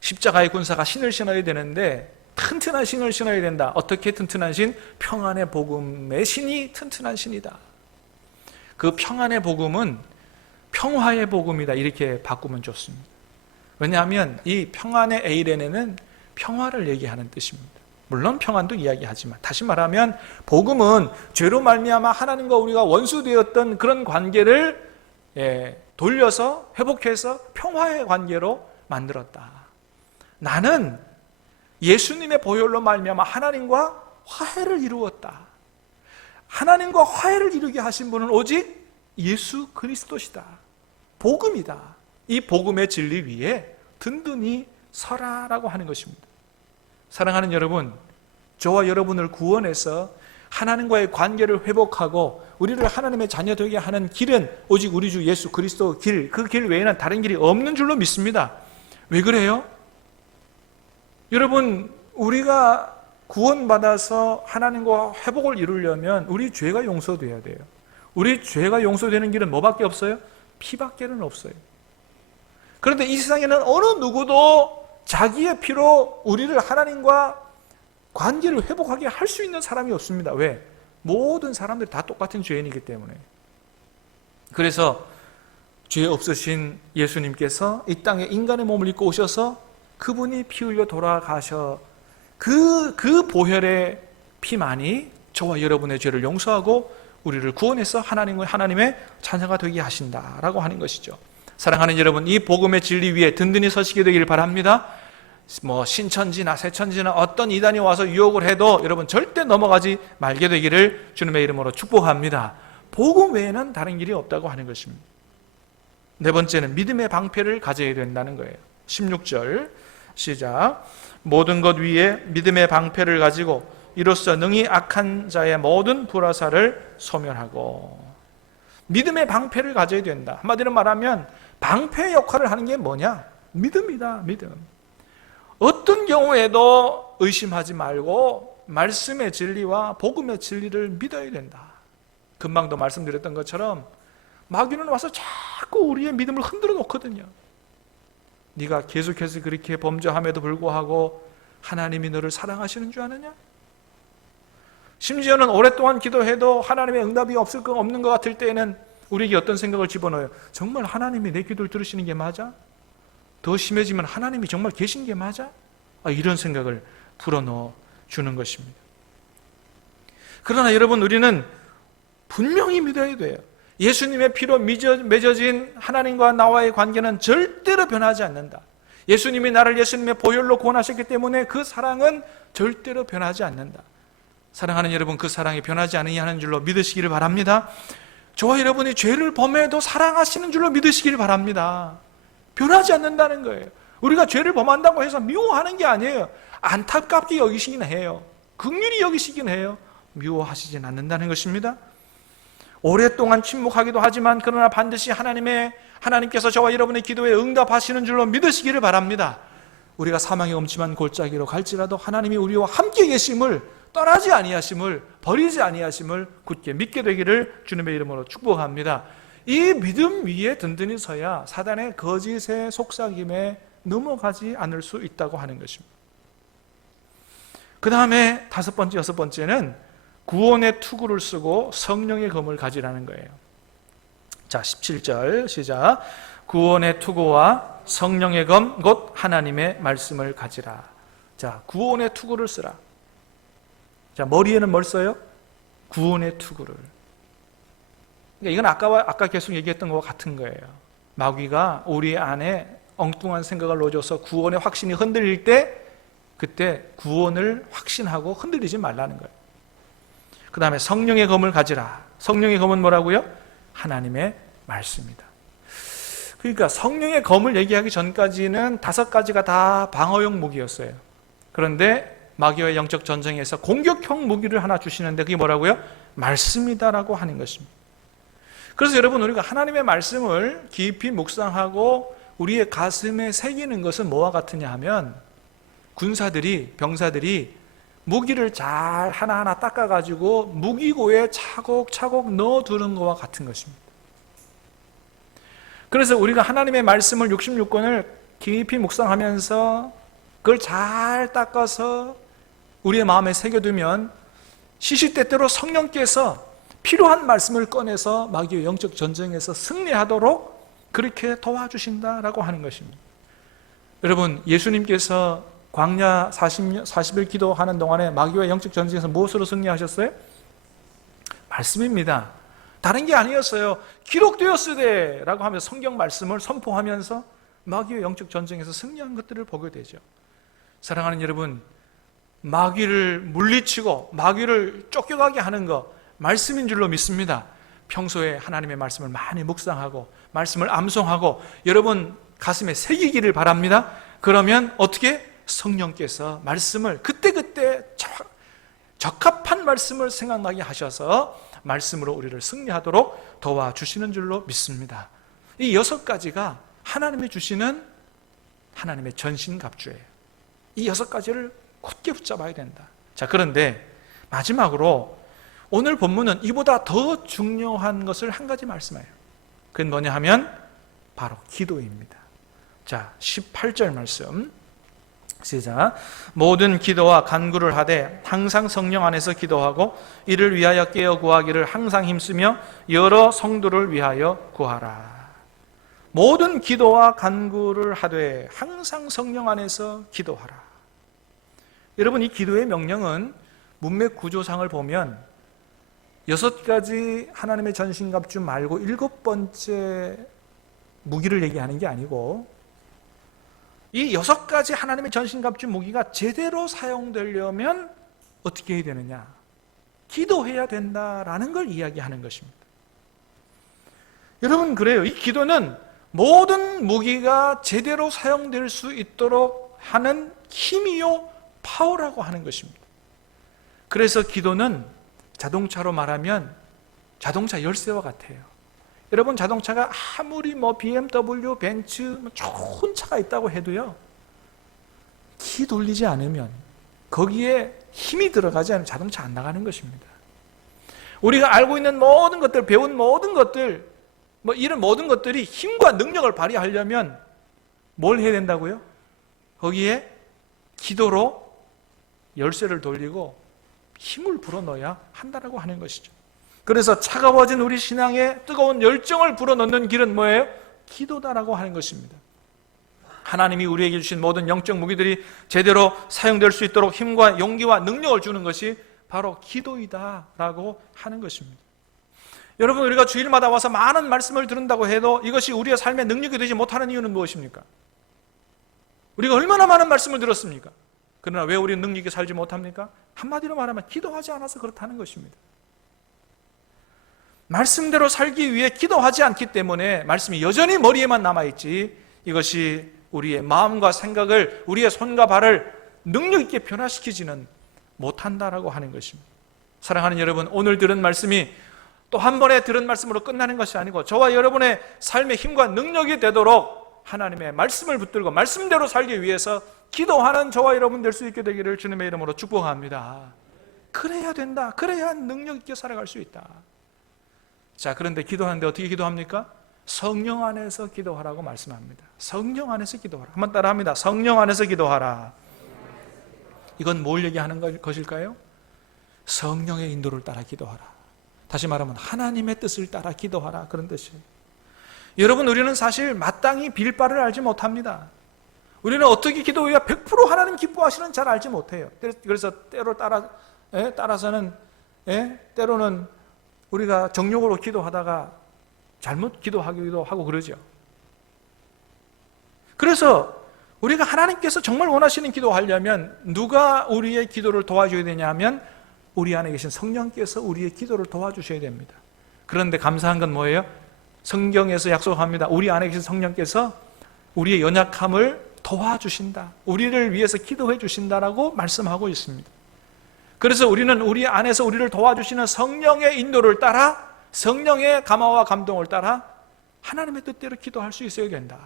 십자가의 군사가 신을 신어야 되는데 튼튼한 신을 신어야 된다. 어떻게 튼튼한 신? 평안의 복음의 신이 튼튼한 신이다. 그 평안의 복음은 평화의 복음이다. 이렇게 바꾸면 좋습니다. 왜냐하면 이 평안의 에이레네는 평화를 얘기하는 뜻입니다. 물론 평안도 이야기하지만, 다시 말하면 복음은 죄로 말미암아 하나님과 우리가 원수되었던 그런 관계를 돌려서 회복해서 평화의 관계로 만들었다. 나는 예수님의 보혈로 말미암아 하나님과 화해를 이루었다. 하나님과 화해를 이루게 하신 분은 오직 예수 그리스도시다. 복음이다. 이 복음의 진리 위에 든든히 서라라고 하는 것입니다. 사랑하는 여러분, 저와 여러분을 구원해서 하나님과의 관계를 회복하고 우리를 하나님의 자녀 되게 하는 길은 오직 우리 주 예수 그리스도 길, 그 길 외에는 다른 길이 없는 줄로 믿습니다. 왜 그래요? 여러분, 우리가 구원받아서 하나님과 회복을 이루려면 우리 죄가 용서돼야 돼요. 우리 죄가 용서되는 길은 뭐밖에 없어요? 피밖에는 없어요. 그런데 이 세상에는 어느 누구도 자기의 피로 우리를 하나님과 관계를 회복하게 할 수 있는 사람이 없습니다. 왜? 모든 사람들이 다 똑같은 죄인이기 때문에. 그래서 죄 없으신 예수님께서 이 땅에 인간의 몸을 입고 오셔서 그분이 피 흘려 돌아가셔 그 보혈의 피만이 저와 여러분의 죄를 용서하고 우리를 구원해서 하나님의 자녀가 되게 하신다라고 하는 것이죠. 사랑하는 여러분, 이 복음의 진리 위에 든든히 서시게 되길 바랍니다. 신천지나 새천지나 어떤 이단이 와서 유혹을 해도 여러분 절대 넘어가지 말게 되기를 주님의 이름으로 축복합니다. 복음 외에는 다른 길이 없다고 하는 것입니다. 네 번째는 믿음의 방패를 가져야 된다는 거예요. 16절 시작. 모든 것 위에 믿음의 방패를 가지고 이로써 능히 악한 자의 모든 불화살을 소멸하고. 믿음의 방패를 가져야 된다. 한마디로 말하면 방패 역할을 하는 게 뭐냐? 믿음이다. 믿음. 어떤 경우에도 의심하지 말고 말씀의 진리와 복음의 진리를 믿어야 된다. 금방도 말씀드렸던 것처럼 마귀는 와서 자꾸 우리의 믿음을 흔들어 놓거든요. 네가 계속해서 그렇게 범죄함에도 불구하고 하나님이 너를 사랑하시는 줄 아느냐? 심지어는 오랫동안 기도해도 하나님의 응답이 없는 것 같을 때에는 우리에게 어떤 생각을 집어넣어요? 정말 하나님이 내 기도를 들으시는 게 맞아? 더 심해지면 하나님이 정말 계신 게 맞아? 이런 생각을 불어넣어 주는 것입니다. 그러나 여러분, 우리는 분명히 믿어야 돼요. 예수님의 피로 맺어진 하나님과 나와의 관계는 절대로 변하지 않는다. 예수님이 나를 예수님의 보혈로 구원하셨기 때문에 그 사랑은 절대로 변하지 않는다. 사랑하는 여러분, 그 사랑이 변하지 않느냐는 줄로 믿으시기를 바랍니다. 저와 여러분이 죄를 범해도 사랑하시는 줄로 믿으시기를 바랍니다. 변하지 않는다는 거예요. 우리가 죄를 범한다고 해서 미워하는 게 아니에요. 안타깝게 여기시긴 해요. 긍휼히 여기시긴 해요. 미워하시진 않는다는 것입니다. 오랫동안 침묵하기도 하지만 그러나 반드시 하나님께서 저와 여러분의 기도에 응답하시는 줄로 믿으시기를 바랍니다. 우리가 사망의 엄침한 골짜기로 갈지라도 하나님이 우리와 함께 계심을, 떠나지 아니하심을, 버리지 아니하심을 굳게 믿게 되기를 주님의 이름으로 축복합니다. 이 믿음 위에 든든히 서야 사단의 거짓의 속삭임에 넘어가지 않을 수 있다고 하는 것입니다. 그 다음에 다섯 번째, 여섯 번째는 구원의 투구를 쓰고 성령의 검을 가지라는 거예요. 자, 17절 시작. 구원의 투구와 성령의 검 곧 하나님의 말씀을 가지라. 자, 구원의 투구를 쓰라. 자, 머리에는 뭘 써요? 구원의 투구를. 그러니까 이건 아까 계속 얘기했던 것과 같은 거예요. 마귀가 우리 안에 엉뚱한 생각을 넣어줘서 구원의 확신이 흔들릴 때 그때 구원을 확신하고 흔들리지 말라는 거예요. 그 다음에 성령의 검을 가지라. 성령의 검은 뭐라고요? 하나님의 말씀이다. 그러니까 성령의 검을 얘기하기 전까지는 5가지가 다 방어용 무기였어요. 그런데 마귀와의 영적 전쟁에서 공격형 무기를 하나 주시는데 그게 뭐라고요? 말씀이다라고 하는 것입니다. 그래서 여러분, 우리가 하나님의 말씀을 깊이 묵상하고 우리의 가슴에 새기는 것은 뭐와 같으냐 하면 병사들이 무기를 잘 하나하나 닦아가지고 무기고에 차곡차곡 넣어두는 것과 같은 것입니다. 그래서 우리가 하나님의 말씀을 66권을 깊이 묵상하면서 그걸 잘 닦아서 우리의 마음에 새겨두면 시시때때로 성령께서 필요한 말씀을 꺼내서 마귀의 영적 전쟁에서 승리하도록 그렇게 도와주신다라고 하는 것입니다. 여러분, 예수님께서 광야 40일 기도하는 동안에 마귀와 영적 전쟁에서 무엇으로 승리하셨어요? 말씀입니다. 다른 게 아니었어요. 기록되었으되 라고 하면서 성경 말씀을 선포하면서 마귀와 영적 전쟁에서 승리한 것들을 보게 되죠. 사랑하는 여러분, 마귀를 물리치고 마귀를 쫓겨가게 하는 것, 말씀인 줄로 믿습니다. 평소에 하나님의 말씀을 많이 묵상하고 말씀을 암송하고 여러분 가슴에 새기기를 바랍니다. 그러면 어떻게? 성령께서 말씀을 그때그때 적합한 말씀을 생각나게 하셔서 말씀으로 우리를 승리하도록 도와주시는 줄로 믿습니다. 이 6가지가 하나님이 주시는 하나님의 전신갑주예요. 이 6가지를 굳게 붙잡아야 된다. 자, 그런데 마지막으로 오늘 본문은 이보다 더 중요한 것을 한 가지 말씀해요. 그건 뭐냐 하면 바로 기도입니다. 자, 18절 말씀 시작. 모든 기도와 간구를 하되 항상 성령 안에서 기도하고 이를 위하여 깨어 구하기를 항상 힘쓰며 여러 성도를 위하여 구하라. 모든 기도와 간구를 하되 항상 성령 안에서 기도하라. 여러분, 이 기도의 명령은 문맥 구조상을 보면 6가지 하나님의 전신갑주 말고 7번째 무기를 얘기하는 게 아니고 이 6가지 하나님의 전신갑주 무기가 제대로 사용되려면 어떻게 해야 되느냐? 기도해야 된다라는 걸 이야기하는 것입니다. 여러분, 그래요. 이 기도는 모든 무기가 제대로 사용될 수 있도록 하는 힘이요 파워라고 하는 것입니다. 그래서 기도는 자동차로 말하면 자동차 열쇠와 같아요. 여러분, 자동차가 아무리 BMW, 벤츠 좋은 차가 있다고 해도요, 키 돌리지 않으면 거기에 힘이 들어가지 않으면 자동차 안 나가는 것입니다. 우리가 알고 있는 모든 것들, 배운 모든 것들, 이런 모든 것들이 힘과 능력을 발휘하려면 뭘 해야 된다고요? 거기에 기도로 열쇠를 돌리고 힘을 불어넣어야 한다라고 하는 것이죠. 그래서 차가워진 우리 신앙의 뜨거운 열정을 불어넣는 길은 뭐예요? 기도다라고 하는 것입니다. 하나님이 우리에게 주신 모든 영적 무기들이 제대로 사용될 수 있도록 힘과 용기와 능력을 주는 것이 바로 기도이다라고 하는 것입니다. 여러분, 우리가 주일마다 와서 많은 말씀을 들은다고 해도 이것이 우리의 삶의 능력이 되지 못하는 이유는 무엇입니까? 우리가 얼마나 많은 말씀을 들었습니까? 그러나 왜 우리는 능력 있게 살지 못합니까? 한마디로 말하면 기도하지 않아서 그렇다는 것입니다. 말씀대로 살기 위해 기도하지 않기 때문에 말씀이 여전히 머리에만 남아있지, 이것이 우리의 마음과 생각을, 우리의 손과 발을 능력 있게 변화시키지는 못한다라고 하는 것입니다. 사랑하는 여러분, 오늘 들은 말씀이 또 한 번에 들은 말씀으로 끝나는 것이 아니고 저와 여러분의 삶의 힘과 능력이 되도록 하나님의 말씀을 붙들고 말씀대로 살기 위해서 기도하는 저와 여러분 될 수 있게 되기를 주님의 이름으로 축복합니다. 그래야 된다. 그래야 능력 있게 살아갈 수 있다. 자, 그런데 기도하는데 어떻게 기도합니까? 성령 안에서 기도하라고 말씀합니다. 성령 안에서 기도하라. 한번 따라합니다. 성령 안에서 기도하라. 이건 뭘 얘기하는 것일까요? 성령의 인도를 따라 기도하라. 다시 말하면 하나님의 뜻을 따라 기도하라, 그런 뜻이에요. 여러분, 우리는 사실 마땅히 빌 바를 알지 못합니다. 우리는 어떻게 기도해야 100% 하나님 기뻐하시는 잘 알지 못해요. 그래서 따라서는 때로는 우리가 정욕으로 기도하다가 잘못 기도하기도 하고 그러죠. 그래서 우리가 하나님께서 정말 원하시는 기도하려면 누가 우리의 기도를 도와줘야 되냐면 우리 안에 계신 성령께서 우리의 기도를 도와주셔야 됩니다. 그런데 감사한 건 뭐예요? 성경에서 약속합니다. 우리 안에 계신 성령께서 우리의 연약함을 도와주신다, 우리를 위해서 기도해 주신다라고 말씀하고 있습니다. 그래서 우리는 우리 안에서 우리를 도와주시는 성령의 인도를 따라, 성령의 감화와 감동을 따라 하나님의 뜻대로 기도할 수 있어야 된다.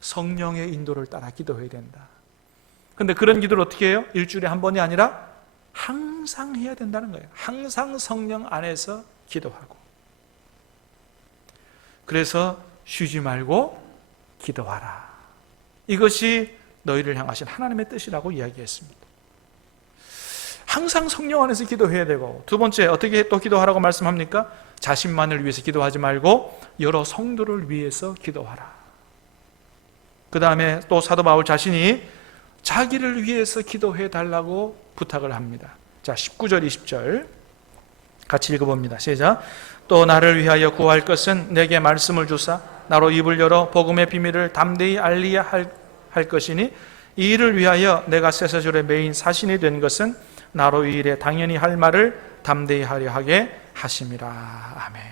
성령의 인도를 따라 기도해야 된다. 그런데 그런 기도를 어떻게 해요? 일주일에 한 번이 아니라 항상 해야 된다는 거예요. 항상 성령 안에서 기도하고. 그래서 쉬지 말고 기도하라. 이것이 너희를 향하신 하나님의 뜻이라고 이야기했습니다. 항상 성령 안에서 기도해야 되고, 두 번째 어떻게 또 기도하라고 말씀합니까? 자신만을 위해서 기도하지 말고 여러 성도를 위해서 기도하라. 그 다음에 또 사도 바울 자신이 자기를 위해서 기도해 달라고 부탁을 합니다. 자, 19절 20절 같이 읽어봅니다. 시작. 또 나를 위하여 구할 것은 내게 말씀을 주사 나로 입을 열어 복음의 비밀을 담대히 알리야 할 것이니 이 일을 위하여 내가 세사절의 메인 사신이 된 것은 나로 이 일에 당연히 할 말을 담대히 하려 하게 하심이라. 아멘.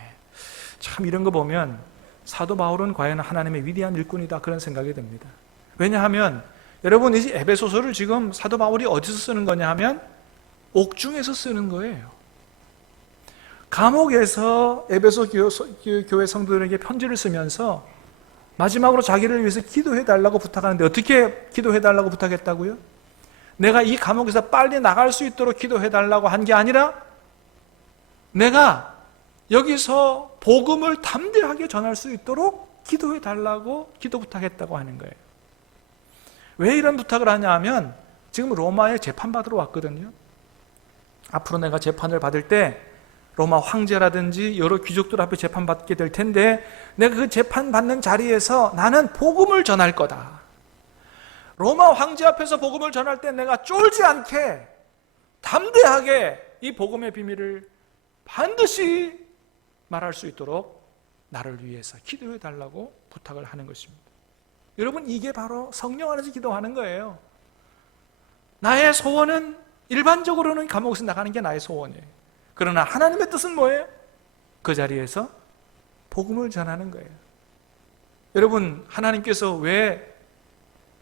참 이런 거 보면 사도 바울은 과연 하나님의 위대한 일꾼이다 그런 생각이 듭니다. 왜냐하면 여러분 이 에베소서를 지금 사도 바울이 어디서 쓰는 거냐 하면 옥중에서 쓰는 거예요. 감옥에서 에베소 교회 성도들에게 편지를 쓰면서 마지막으로 자기를 위해서 기도해 달라고 부탁하는데 어떻게 기도해 달라고 부탁했다고요? 내가 이 감옥에서 빨리 나갈 수 있도록 기도해 달라고 한 게 아니라 내가 여기서 복음을 담대하게 전할 수 있도록 기도해 달라고 기도 부탁했다고 하는 거예요. 왜 이런 부탁을 하냐 하면 지금 로마에 재판받으러 왔거든요. 앞으로 내가 재판을 받을 때 로마 황제라든지 여러 귀족들 앞에 재판받게 될 텐데 내가 그 재판받는 자리에서 나는 복음을 전할 거다. 로마 황제 앞에서 복음을 전할 때 내가 쫄지 않게 담대하게 이 복음의 비밀을 반드시 말할 수 있도록 나를 위해서 기도해 달라고 부탁을 하는 것입니다. 여러분 이게 바로 성령 안에서 기도하는 거예요. 나의 소원은 일반적으로는 감옥에서 나가는 게 나의 소원이에요. 그러나 하나님의 뜻은 뭐예요? 그 자리에서 복음을 전하는 거예요. 여러분 하나님께서 왜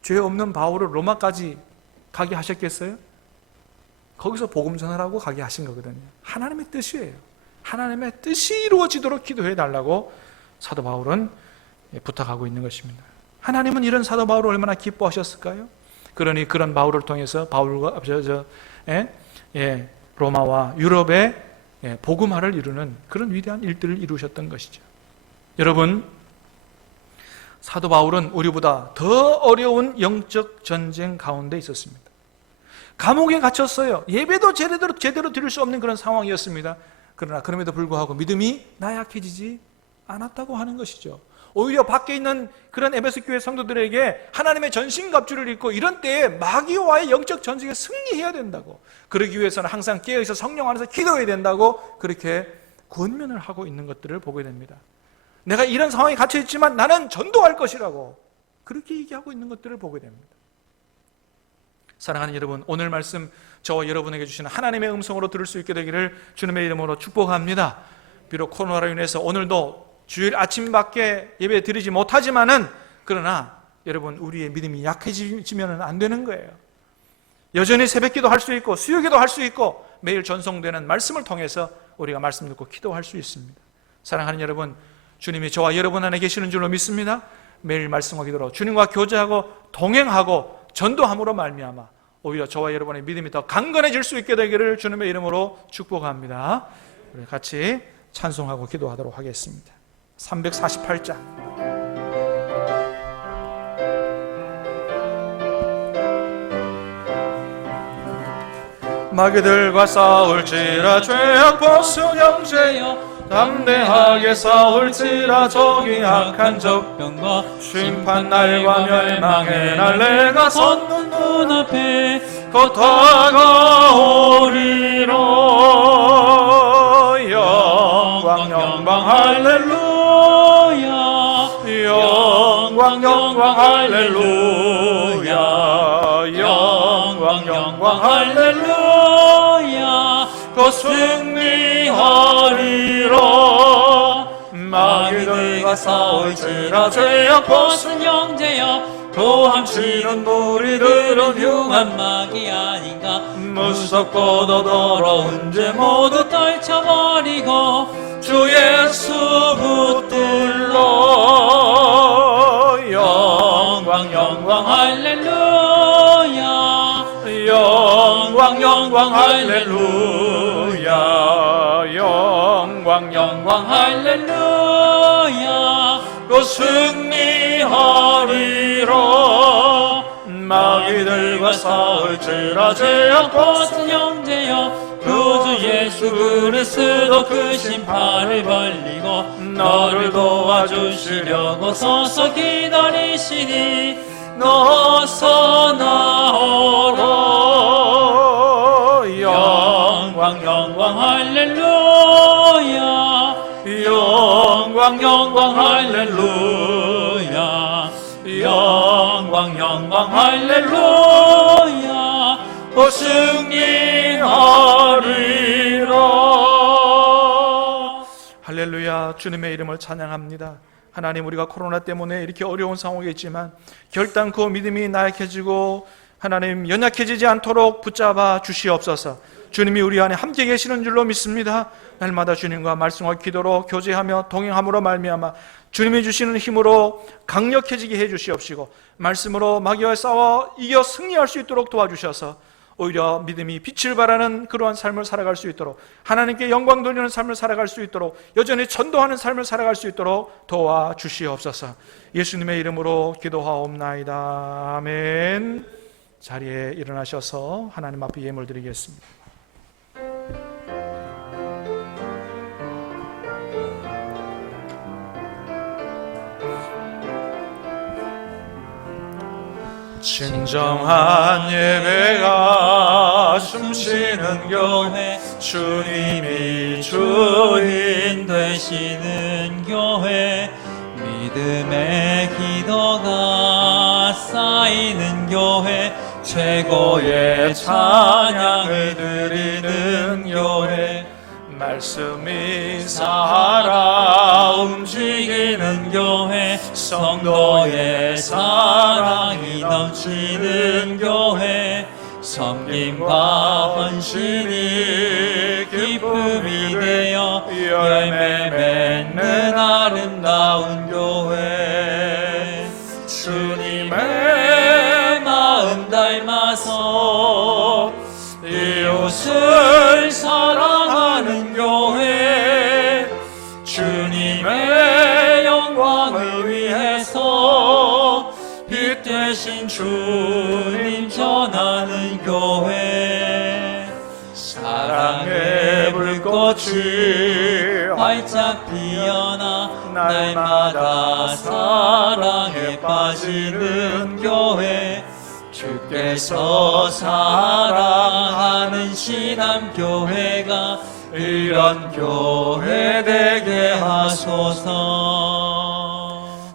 죄 없는 바울을 로마까지 가게 하셨겠어요? 거기서 복음 전하라고 가게 하신 거거든요. 하나님의 뜻이에요. 하나님의 뜻이 이루어지도록 기도해 달라고 사도 바울은 부탁하고 있는 것입니다. 하나님은 이런 사도 바울을 얼마나 기뻐하셨을까요? 그러니 그런 바울을 통해서 바울과 로마와 유럽의 복음화를 이루는 그런 위대한 일들을 이루셨던 것이죠. 여러분 사도 바울은 우리보다 더 어려운 영적 전쟁 가운데 있었습니다. 감옥에 갇혔어요. 예배도 제대로 드릴 수 없는 그런 상황이었습니다. 그러나 그럼에도 불구하고 믿음이 나약해지지 않았다고 하는 것이죠. 오히려 밖에 있는 그런 에베소 교회 성도들에게 하나님의 전신갑주를 입고 이런 때에 마귀와의 영적 전쟁에 승리해야 된다고, 그러기 위해서는 항상 깨어있어 성령 안에서 기도해야 된다고 그렇게 권면을 하고 있는 것들을 보게 됩니다. 내가 이런 상황에 갇혀있지만 나는 전도할 것이라고 그렇게 얘기하고 있는 것들을 보게 됩니다. 사랑하는 여러분, 오늘 말씀 저와 여러분에게 주시는 하나님의 음성으로 들을 수 있게 되기를 주님의 이름으로 축복합니다. 비록 코로나로 인해서 오늘도 주일 아침밖에 예배 드리지 못하지만은 그러나 여러분 우리의 믿음이 약해지면 안 되는 거예요. 여전히 새벽기도 할 수 있고 수요기도 할 수 있고 매일 전송되는 말씀을 통해서 우리가 말씀 듣고 기도할 수 있습니다. 사랑하는 여러분, 주님이 저와 여러분 안에 계시는 줄로 믿습니다. 매일 말씀과 기도로 주님과 교제하고 동행하고 전도함으로 말미암아 오히려 저와 여러분의 믿음이 더 강건해질 수 있게 되기를 주님의 이름으로 축복합니다. 우리 같이 찬송하고 기도하도록 하겠습니다. 348장 마귀들과 싸울지라 죄악 벗은 형제여, 담대하게 싸울지라 적이 악한 적병과 심판날과 멸망의 날 내가 섰는 눈앞에 곧 다가오리라. 영광 영광 할렐루야, 영광 영광 할렐루야, 영광 영광 할렐루야. 곧 승리하리라. 마귀들과 싸울지라 죄악 벗은 형제여, 도함치는 무리들은 흉한 마귀 아닌가. 무섭고도 더러운 죄 모두 떨쳐버리고 주 예수 붙들러. 영광 영광 할렐루야, 영광 영광 할렐루야, 영광 영광 할렐루야. 곧 승리하리라. 마귀들과 싸울지라 죄악 벗은 형제여, 구주 예수 그리스도 그 심판을 벌리고 너를 도와주시려고 서서 기다리시니 너서 나오라. 영광 영광 할렐루야. 영광 영광 할렐루야. 영광 영광 할렐루야. 승리하리라. 할렐루야. 주님의 이름을 찬양합니다. 하나님, 우리가 코로나 때문에 이렇게 어려운 상황에 있지만 결단코 믿음이 나약해지고 하나님 연약해지지 않도록 붙잡아 주시옵소서. 주님이 우리 안에 함께 계시는 줄로 믿습니다. 날마다 주님과 말씀과 기도로 교제하며 동행함으로 말미암아 주님이 주시는 힘으로 강력해지게 해주시옵시고 말씀으로 마귀와 싸워 이겨 승리할 수 있도록 도와주셔서 오히려 믿음이 빛을 발하는 그러한 삶을 살아갈 수 있도록, 하나님께 영광 돌리는 삶을 살아갈 수 있도록, 여전히 전도하는 삶을 살아갈 수 있도록 도와주시옵소서. 예수님의 이름으로 기도하옵나이다. 아멘. 자리에 일어나셔서 하나님 앞에 예물 드리겠습니다. 진정한 예배가 숨쉬는 교회, 주님이 주인 되시는 교회, 믿음의 기도가 쌓이는 교회, 최고의 찬양을 드리는 교회, 말씀이 살아 움직이는 교회, 성도의 사랑이 넘치는 교회, 섬김과 헌신이 기쁨이 되어 열매 맺는 아름다운 교회, 주님의 마음 닮아서 이웃을 사랑하는 교회, 주님의 영광을 위해서 빛 대신 주님 전하는 교회, 사랑의 불꽃이 활짝 피어나 날마다 사랑에 빠지는 교회, 주께서 사랑하는 신암교회가 이런 교회 되게 하소서.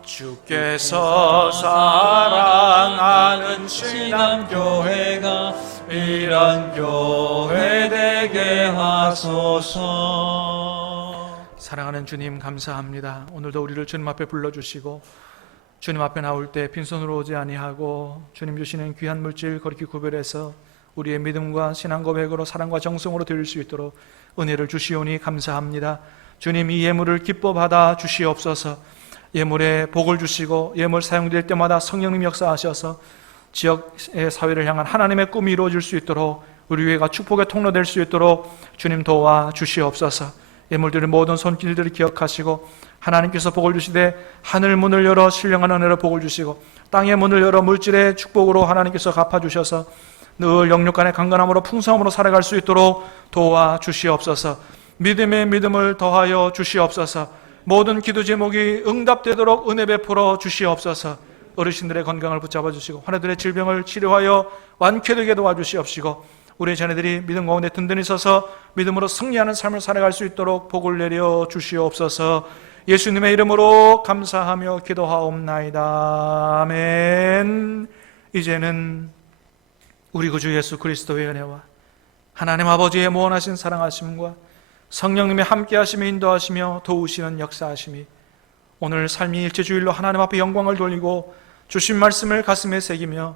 주께서 사랑하는 신암교회가 이런 교회 되게 하소서. 사랑하는 주님, 감사합니다. 오늘도 우리를 주님 앞에 불러주시고 주님 앞에 나올 때 빈손으로 오지 아니하고 주님 주시는 귀한 물질 거룩히 구별해서 우리의 믿음과 신앙 고백으로 사랑과 정성으로 드릴 수 있도록 은혜를 주시오니 감사합니다. 주님, 이 예물을 기뻐 받아 주시옵소서. 예물에 복을 주시고 예물 사용될 때마다 성령님 역사하셔서 지역의 사회를 향한 하나님의 꿈이 이루어질 수 있도록, 우리 교회가 축복의 통로 될 수 있도록 주님 도와 주시옵소서. 예물들의 모든 손길들을 기억하시고 하나님께서 복을 주시되 하늘 문을 열어 신령한 은혜로 복을 주시고 땅의 문을 열어 물질의 축복으로 하나님께서 갚아주셔서 늘 영육간의 강건함으로 풍성함으로 살아갈 수 있도록 도와 주시옵소서. 믿음의 믿음을 더하여 주시옵소서. 모든 기도 제목이 응답되도록 은혜 베풀어 주시옵소서. 어르신들의 건강을 붙잡아 주시고 환우들의 질병을 치료하여 완쾌되게 도와주시옵시고 우리 자녀들이 믿음 가운데 든든히 서서 믿음으로 승리하는 삶을 살아갈 수 있도록 복을 내려 주시옵소서. 예수님의 이름으로 감사하며 기도하옵나이다. 아멘. 이제는 우리 구주 예수 그리스도의 은혜와 하나님 아버지의 무한하신 사랑하심과 성령님의 함께하시며 인도하시며 도우시는 역사하심이 오늘 삶이 일체주일로 하나님 앞에 영광을 돌리고 주신 말씀을 가슴에 새기며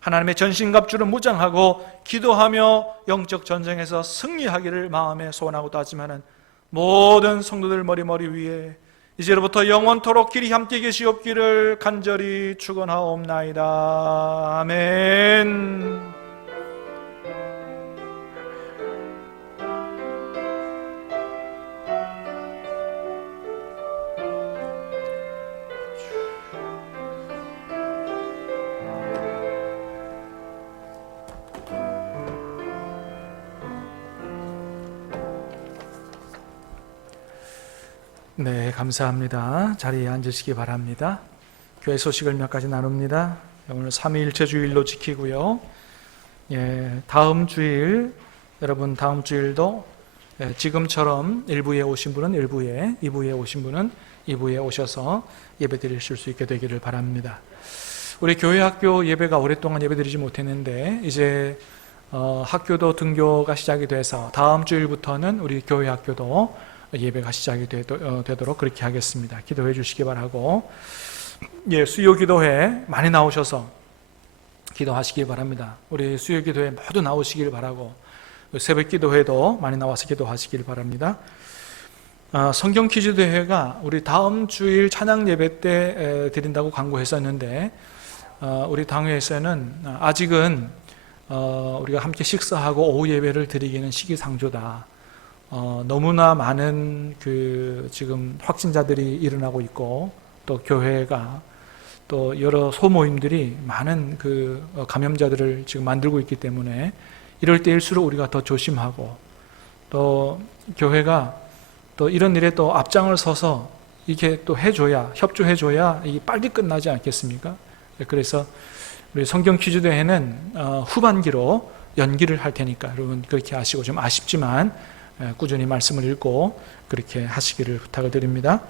하나님의 전신갑주를 무장하고 기도하며 영적 전쟁에서 승리하기를 마음에 소원하고 따지마는 모든 성도들 머리 위에 이제로부터 영원토록 길이 함께 계시옵기를 간절히 축원하옵나이다. 아멘. 네, 감사합니다. 자리에 앉으시기 바랍니다. 교회 소식을 몇 가지 나눕니다. 오늘 삼위일체 주일로 지키고요. 다음 주일 여러분 다음 주일도 지금처럼 1부에 오신 분은 1부에, 2부에 오신 분은 2부에 오셔서 예배 드리실 수 있게 되기를 바랍니다. 우리 교회 학교 예배가 오랫동안 예배 드리지 못했는데 이제 학교도 등교가 시작이 돼서 다음 주일부터는 우리 교회 학교도 예배가 시작이 되도록 그렇게 하겠습니다. 기도해 주시기 바라고, 수요 기도회 많이 나오셔서 기도하시기 바랍니다. 우리 수요 기도회 모두 나오시길 바라고, 새벽 기도회도 많이 나와서 기도하시길 바랍니다. 성경 퀴즈 대회가 우리 다음 주일 찬양 예배 때 드린다고 광고했었는데 우리 당회에서는 아직은 우리가 함께 식사하고 오후 예배를 드리기는 시기상조다. 너무나 많은 지금 확진자들이 일어나고 있고 또 교회가 또 여러 소모임들이 많은 감염자들을 지금 만들고 있기 때문에 이럴 때일수록 우리가 더 조심하고 또 교회가 또 이런 일에 또 앞장을 서서 이게 또 해줘야, 협조해줘야 이게 빨리 끝나지 않겠습니까? 그래서 우리 성경 퀴즈 대회는 후반기로 연기를 할 테니까 여러분 그렇게 하시고, 좀 아쉽지만 꾸준히 말씀을 읽고 그렇게 하시기를 부탁을 드립니다.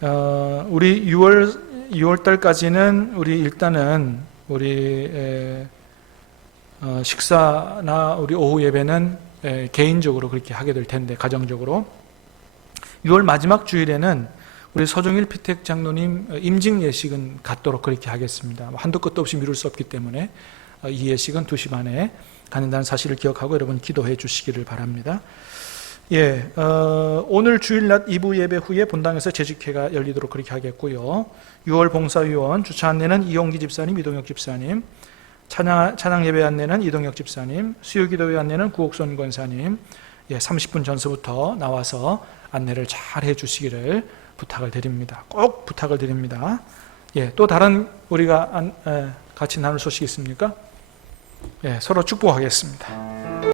우리 6월 달까지는 우리 일단은 우리 식사나 우리 오후 예배는 개인적으로 그렇게 하게 될 텐데, 가정적으로 6월 마지막 주일에는 우리 서종일 피택 장로님 임직 예식은 갖도록 그렇게 하겠습니다. 한도 끝도 없이 미룰 수 없기 때문에 이 예식은 2시 반에 갖는다는 사실을 기억하고 여러분 기도해 주시기를 바랍니다. 오늘 주일낮 2부 예배 후에 본당에서 재직회가 열리도록 그렇게 하겠고요. 6월 봉사위원 주차 안내는 이용기 집사님, 이동혁 집사님, 찬양 예배 안내는 이동혁 집사님, 수요 기도회 안내는 구옥선 권사님, 30분 전서부터 나와서 안내를 잘 해주시기를 부탁을 드립니다. 꼭 부탁을 드립니다. 또 다른 우리가 같이 나눌 소식이 있습니까? 서로 축복하겠습니다.